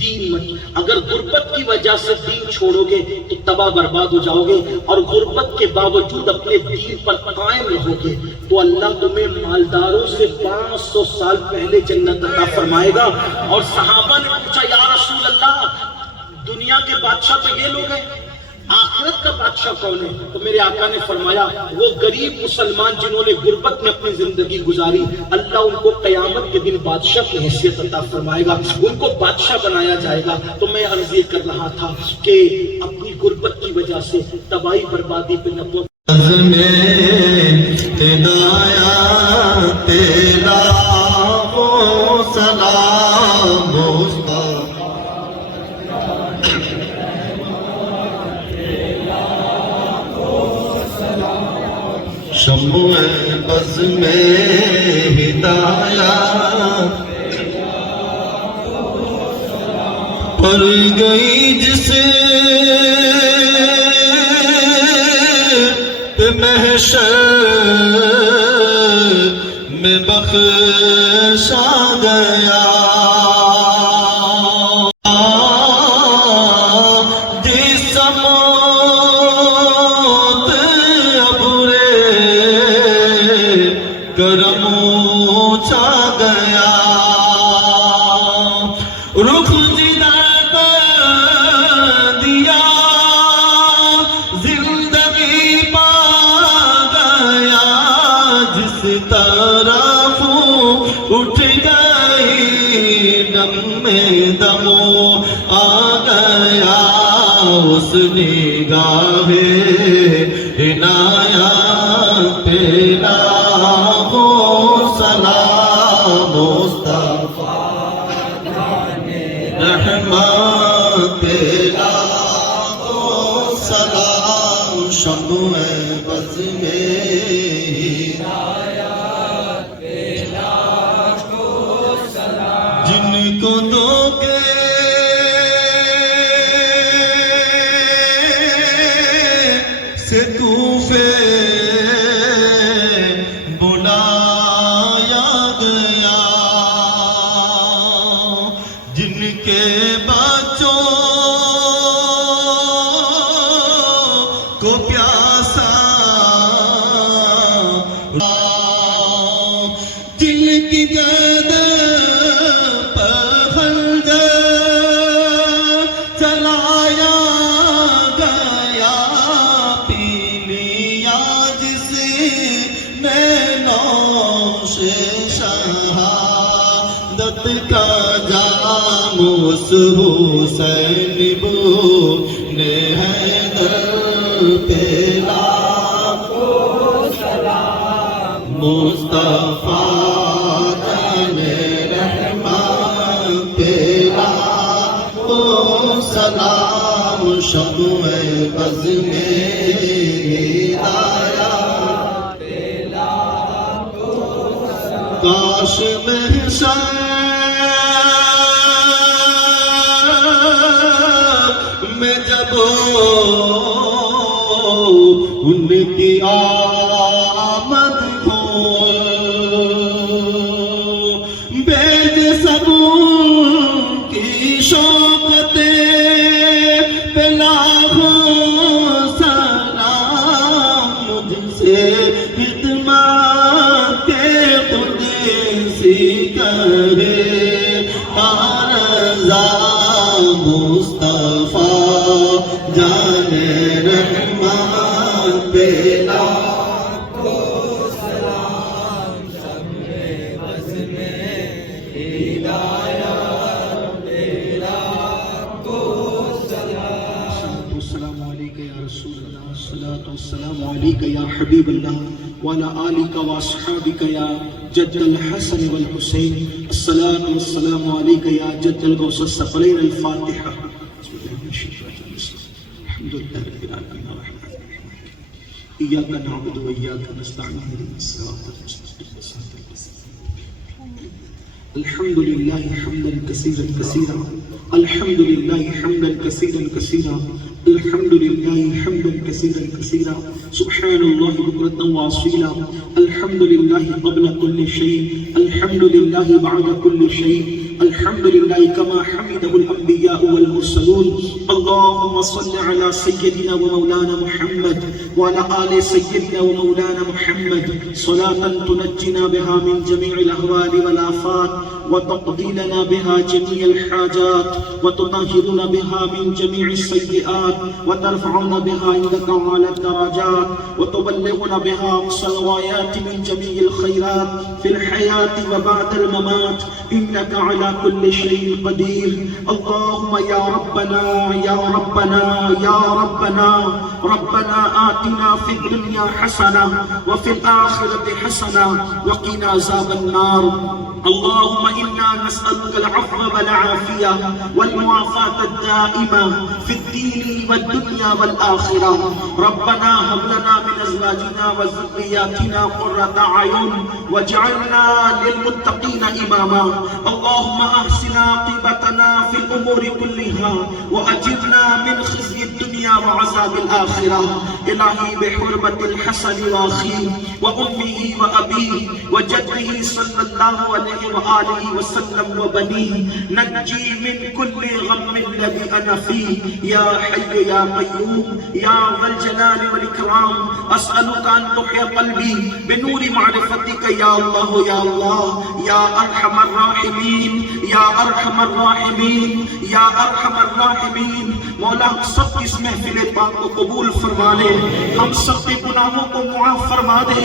دین مت، اگر غربت کی وجہ سے دین چھوڑو گے تو تباہ برباد ہو جاؤ گے، اور غربت کے باوجود اپنے دین پر قائم رہو گے تو اللہ تمہیں مالداروں سے 500 سال پہلے جنت عطا فرمائے گا۔ اور صحابہ نے پوچھا یا رسول اللہ، دنیا کے بادشاہ تو یہ لوگ ہیں، آخرت کا بادشاہ کون ہے؟ تو میرے آقا نے فرمایا وہ غریب مسلمان جنہوں نے غربت میں اپنی زندگی گزاری، اللہ ان کو قیامت کے دن بادشاہ کی حیثیت عطا فرمائے گا، ان کو بادشاہ بنایا جائے گا۔ تو میں عرض یہ کر رہا تھا کہ اپنی غربت کی وجہ سے تباہی بربادی پہ نہ پہنچ شمع بز میں ہدایت پڑ گئی جس پہ محشر میں بخشا گیا، کرم چھا گیا، رخ جدہ دیا زندگی پا گیا، جس طرف اٹھ گئی دم میں دمو آ گیا، اس نگاہ عنایت تیرا رحمت تیرا کو سلام، شمع بز میں ہدایت تیرا کو سلام، جن کو دو کے سے طوفے بلایا گیا، جن کے بچوں کو پیاسا، جن کی گردن پر خنجر چلایا گیا، پی لیا جس نے نوش شہادت کا جام، اس حسین نے حیدر پہ لاکھوں سلام، مصطفیٰ جان رحمت پہ لاکھوں سلام، شمع بز میں ہدایت تیرا کو سلام، کاش محشر میں جب ان کی آمد ہو، بیج سب کی شوقتیں پہ لاکھوں سلام، مجھ سے خدمت کے قدسی کرے رضا، مصطفیٰ جان رحمت پہ لاکھوں سلام، شمع بز میں ہدایت تیرا کو سلام، السلام علیکم یا رسول اللہ، الصلاۃ والسلام علیک یا حبیب اللہ، وعلی آلک واصحابک یا جد الحسن والحسین، الصلاۃ والسلام علیک یا جد الغوث الثقلین، الفاتحہ۔ الحمد للہ رب العالمین الرحمن الرحیم، ایاک نعبد و ایاک نستعین، اہدنا الصراط المستقیم صراط الذین، الحمد للہ حمدا کثیرا کثیرا، الحمد للہ حمدا کثیرا کثیرا، الحمد للہ حمدا کثیرا کثیرا، سبحان اللہ بکرۃ واصیلا، الحمد للہ قبل کل شیء، الحمد للہ بعد کل شیء، الحمدللہ کما حمدہ الانبیاء والمرسلون اللہم صل علی سیدنا و مولانا محمد وعلى آل سيدنا ومولانا محمد صلاة تنجنا بها من جميع الأهوال والآفات وتقضي لنا بها جميع الحاجات وتطهرنا بها من جميع السيئات وترفعنا بها عندك أعلى الدرجات وتبلغنا بها أقصى الغايات من جميع الخيرات في الحياة وبعد الممات إنك على كل شيء قدير اللهم يا ربنا يا ربنا يا ربنا ربنا آتنا في الدنيا حسنة وفي الآخرة حسنة وقنا عذاب النار اللهم إنا نسألك العفو والعافية والمعافاة الدائمة في الدين والدنيا والآخرة ربنا هب لنا من أزواجنا وذرياتنا قرة أعين واجعلنا للمتقين إماما اللهم أحسن عاقبتنا في الأمور كلها وأجرنا من خزي الدنيا وعذاب الآخرة إلهي بحرمة الحسن وأخيه وأمه وأبيه وجده صلى الله عليه وآله وسلم وبنيه نجي من كل غم الذي أنا فيه يا حي يا قيوم يا ذا الجلال والإكرام أسألك أن تحيي قلبي بنور معرفتك يا الله يا الله يا أرحم الراحمين يا أرحم الراحمين يا أرحم الراحمين مولا ہم سب کی اس محفل پاک کو قبول فرما لے ہم سب کے گناہوں کو معاف فرما دے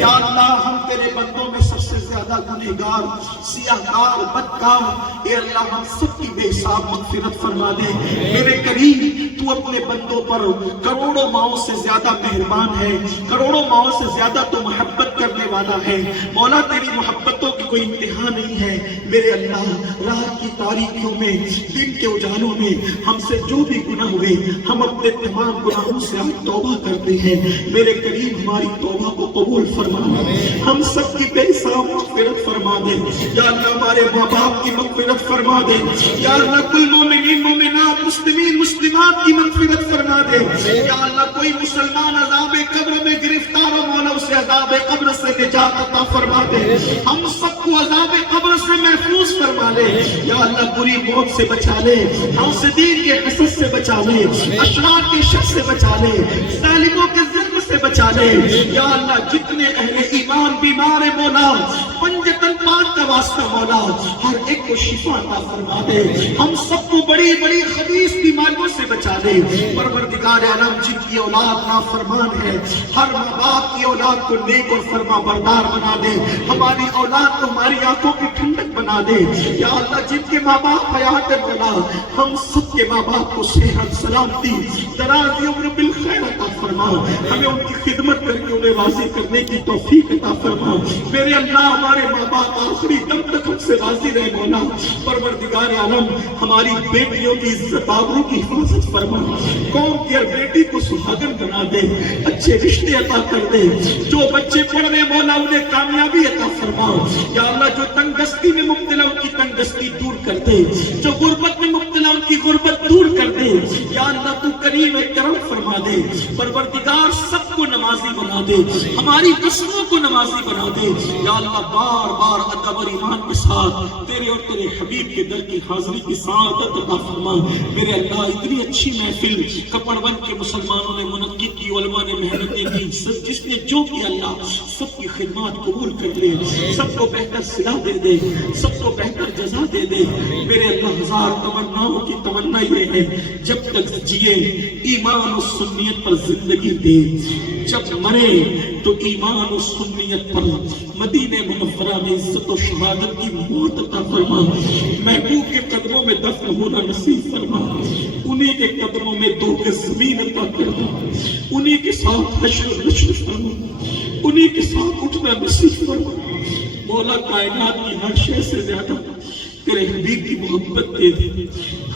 یا اللہ ہم تیرے بندوں میں سب سے زیادہ گنہگار سیاہکار بدکار اے اللہ ہم سب کی بے حساب مغفرت فرما دے میرے کریم تو اپنے بندوں پر کروڑوں ماؤں سے زیادہ مہربان ہے کروڑوں ماؤں سے زیادہ تو محبت کرنے والا ہے مولا تیری محبتوں کی کوئی انتہا نہیں ہے میرے اللہ رات کی تاریکیوں میں دن کے اجالوں میں ہم سے جو بھی گناہ ہوئے ہم اپنے تمام گناہوں سے آج توبہ کرتے ہیں میرے کریم ہماری توبہ کو قبول فرما ہم سب کی بے حساب مغفرت فرما دے یا اللہ ہمارے ماں باپ کی مغفرت فرما دے یا اللہ کل مومنین مومنات مسلمین مسلمات کی مغفرت فرما دے یا اللہ کوئی مسلمان عذاب قبر میں گرفتار ہو مولا اسے عذاب قبر سے نجات عطا فرما دے ہم سب کو عذاب قبر سے محفوظ فرما لے یا اللہ بری موت سے بچا لے حاسدین کے حسد سے بچا لے اشرار کے شک سے بچا لے ظالموں کے ظلم سے بچا لے یا اللہ جتنے اہل ایمان بیمار ہیں مولا پنجتن پاک کا واسطہ مولا ہر ایک کو شفا عطا فرما دے ہم سب کو بڑی بڑی خبیث بیماریوں سے بچا دے پروردگار عالم جن کی اولاد نافرمان ہے ہر ماں باپ کی اولاد کو نیک اور فرما بردار بنا دے ہماری اولاد کو ہماری آنکھوں کی ٹھنڈک بنا دے یا اللہ جن کے ماں باپ حیات مولا ہم سب کے ماں باپ کو صحت سلامتی دراز عمر بالخیر عطا فرما ہمیں ان کی خدمت کر کے انہیں راضی کرنے کی توفیق عطا فرما میرے اللہ ہمارے ماں باپ آخری دم تک ہم سے راضی رہے مولا پروردگار عالم ہماری بیٹیوں کی عزت آبرو کی حفاظت فرما قوم کی ہر بیٹی کو سہاگن بنا دے اچھے رشتے عطا کر دے جو بچے پڑھ رہے مولا انہیں کامیابی عطا فرما یا اللہ جو تنگ دستی میں مبتلا ان کی تنگ دستی دور کر دے جو غربت میں مبتلا ان کی غربت دور کر دے یا اللہ تو کریم کرم فرما دے پروردگار سب کو نمازی بنا دے ہماری نسلوں کو نمازی بنا دے یا اللہ بار بار ادب اور ایمان کے ساتھ تیرے اور تیرے حبیب کے در کی حاضری کی سعادت عطا فرما میرے اللہ اتنی اچھی محفل کپڑون کے مسلمانوں نے منعقد کی علماء نے محنتیں کی جس نے جو کیا اللہ سب کی خدمات قبول کر لے سب کو بہتر صلہ دے دے سب کو بہتر جزا دے دے میرے اللہ ہزار تمناؤں کی تمنا یہ ہے جب تک جیے ایمان و سنیت پر زندگی دے جب مرے تو ایمان و سنیت پر مدینہ منورہ میں عزت و شہادت کی موت عطا فرما محبوب کے قدموں میں دفن ہونا نصیب فرما انہی کے قدموں میں دو کے زمین عطا کرنا انہی کے ساتھ حشر و نشر فرما انہی کے ساتھ اٹھنا نصیب فرما مولا کائنات کی ہر شے سے زیادہ تیرے حبیب کی محبت دے دے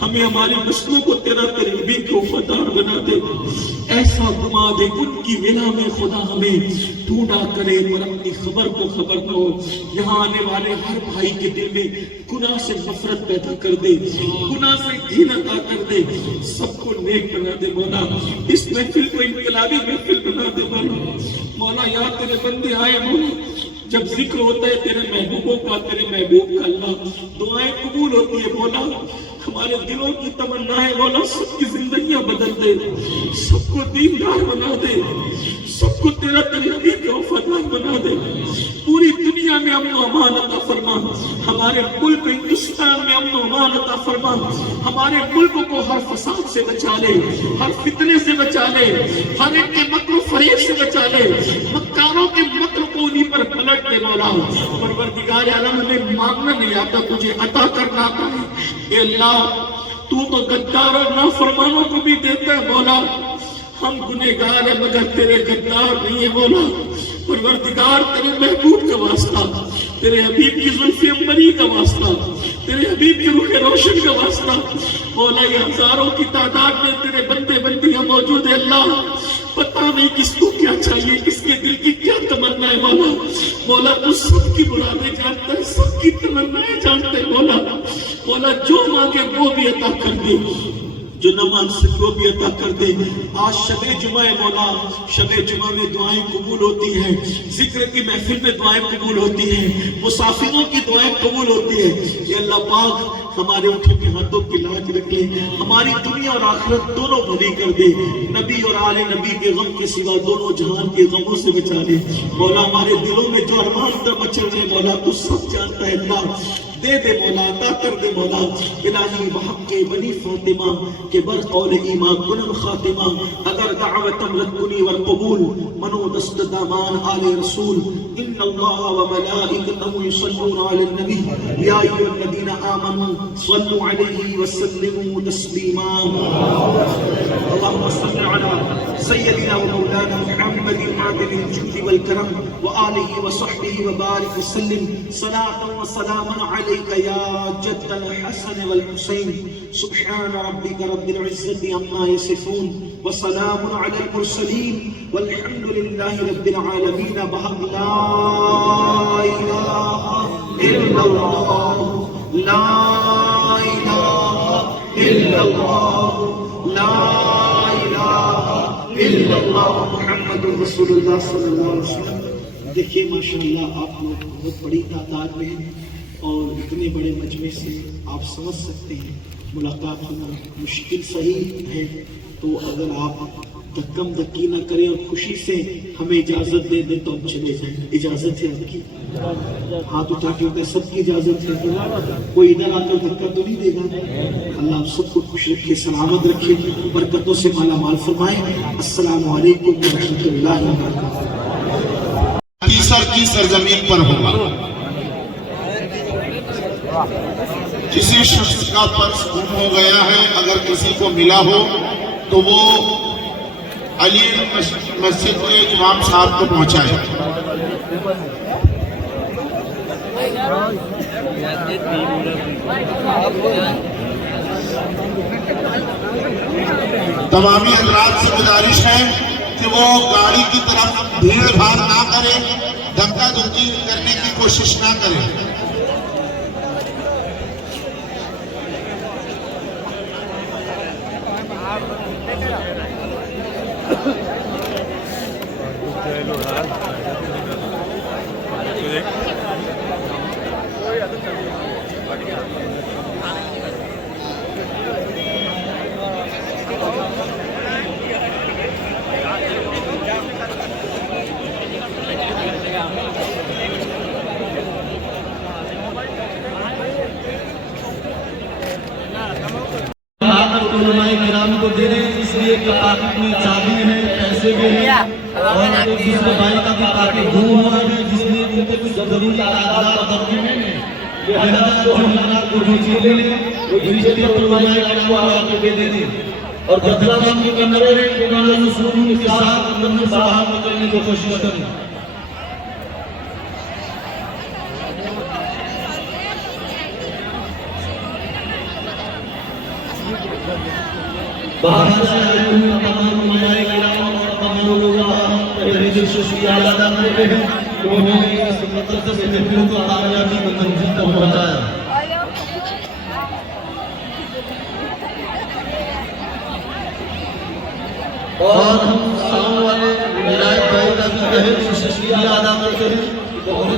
ہمیں ہماری نسلوں کو تیرے حبیب کے وفادار بنا دے ایسا گما دے ان کی ولا میں خدا ہمیں ڈھونڈا کرے اور اپنی خبر کو خبر نہ ہو یہاں آنے والے ہر بھائی کے دل میں گناہ سے نفرت پیدا کر دے گناہ سے گھن عطا کر دے سب کو نیک بنا دے مولا اس محفل کو انقلابی محفل بنا دے مولا یا تیرے بندے آئے مولا جب ذکر ہوتا ہے تیرے محبوبوں کا، تیرے محبوب کا اللہ، دعائیں قبول ہوتی ہے مولا۔ ہمارے دلوں کی تمنائیں مولا سب کی زندگیاں بدل دے، سب کو دیندار بنا دے، سب کو تیرا طریقے کے وفادار بنا دے، پوری دنیا میں امن و امان عطا فرما، ہمارے ملک ہندوستان میں امن و امان عطا فرما، ہمارے ملک کو ہر فساد سے بچا لے، ہر فتنے سے بچا لے، ہر ایک کے مکر و فریب سے بچا لے، مکاروں کے مکر کو انہیں پر پلٹ دے مولا۔ پروردگار عالم ہمیں مانگنا نہیں آتا، تجھے عطا کرنا آتا ہے۔ اے اللہ تو غدار اور نافرمانوں کو بھی دیتا ہے مولا، ہم گنہگار ہیں مگر تیرے غدار نہیں ہے مولا۔ پروردگار تیرے محبوب کا واسطہ، تیرے حبیب کی زلف عنبری کا واسطہ، تیرے حبیب کی روح روشن کا واسطہ مولا، یہ ہزاروں کی تعداد میں تیرے بندے بندیاں موجود ہیں اللہ، پتہ نہیں کس کو کیا چاہیے، کس کے دل کی کیا تمنا ہے مولا۔ مولا تو سب کی مرادیں جانتا ہے، سب کی تمنائیں جانتے ہیں مولا۔ مولا جو مانگے وہ بھی عطا کر دے، جو نہ مانگ سکے وہ بھی عطا کر دے۔ آج شب جمعہ ہے مولا، شب جمعہ میں دعائیں قبول ہوتی ہیں، ذکر کی محفل میں دعائیں قبول ہوتی ہیں، مسافروں کی دعائیں قبول ہوتی ہیں۔ یا اللہ پاک ہمارے اٹھے ہوئے ہاتھوں کی لاج رکھ لے، ہماری دنیا اور آخرت دونوں بھلی کر دے، نبی اور آل نبی کے غم کے سوا دونوں جہان کے غموں سے بچا لے۔ مولا ہمارے دلوں میں جو ارمان تر مچل رہے مولا تو سب جانتا ہے اللہ، دے دے مولا، عطا کر دے مولا۔ الہی بحق کے بنی فاطمہ کے برقول ایمان کنم خاتمہ، اگر دعوتم رکنی والقبول منو دست دامان آل رسول، ان اللہ و ملائکتہ یصلون علی النبی یا ایھا الذین آمنوا صلوا علیہ وسلموا تسلیما۔ اللهم صل علی سیدنا و مولانا محمد معدن الجود والکرم وآلہ وصحبہ وبارک وسلم صلاة و سلاما علیک یا جد الحسن والحسین۔ سبحان ربک رب العزت عما یصفون وسلام علی المرسلین والحمد للہ رب العالمین۔ بحق لا الہ الا اللہ، لا الہ الا اللہ، لا الہ الا اللہ، محمد رسول اللہ صلی اللہ علیہ وسلم۔ دیکھیے ماشاءاللہ آپ لوگ بہت بڑی تعداد میں ہیں اور اتنے بڑے مجمع سے آپ سمجھ سکتے ہیں ملاقات ہونا مشکل صحیح ہے، تو اگر آپ دھکم دھکی نہ کریں اور خوشی سے ہمیں اجازت دے دیں تو ہم چلے جائیں۔ اجازت ہے آپ کی؟ ہاتھ اٹھا کے ہوتا ہے سب کی اجازت ہے، کوئی ادھر آ کر دھکا تو نہیں دے گا۔ اللہ آپ سب کو خوش رکھے، سلامت رکھے، برکتوں سے مالا مال فرمائے۔ السلام علیکم ورحمۃ اللہ وبرکاتہ۔ تیسر کی سرزمین پر ہوگا، کسی شخص کا پرس گم ہو گیا ہے، اگر کسی کو ملا ہو تو وہ علی مسجد کے امام صاحب کو پہنچائے۔ تمامی حضرات سے گزارش ہے کہ وہ گاڑی کی طرف بھیڑ بھاڑ نہ کرے، دھکا دھکی کرنے کی کوشش نہ کرے۔ کرام کو دے دیں، اس لیے کہ پاکٹ میں چابی ہے، پیسے بھی ہیں، اور ایک دوسرے بھائی کا بھی پاکٹ گم ہوا ہے جس میں ان کے کچھ ضروری کاغذات درج ہیں، لہذا جو حضرات کو جو چیزیں لیں وہ رشتے علماء کرام کو آ کے دے دیں، اور بدلا ہم یہ کرنا ہے کہ قرآن رسول کے ساتھ من صحابہ کرنے کی کوشش کریں۔ باہر سے آئے ہوئے تمام علماء کرام اور تمام لوگ پہلے جو شکریہ ادا کرتے ہیں کہ انہوں نے اس مقدس محفل کو کامیابی کی منزل تک پہنچایا۔ اور ہم سامنے والے ولایت بھائی کا بھی تہہ دل سے شکریہ ادا کرتے ہیں کہ انہوں نے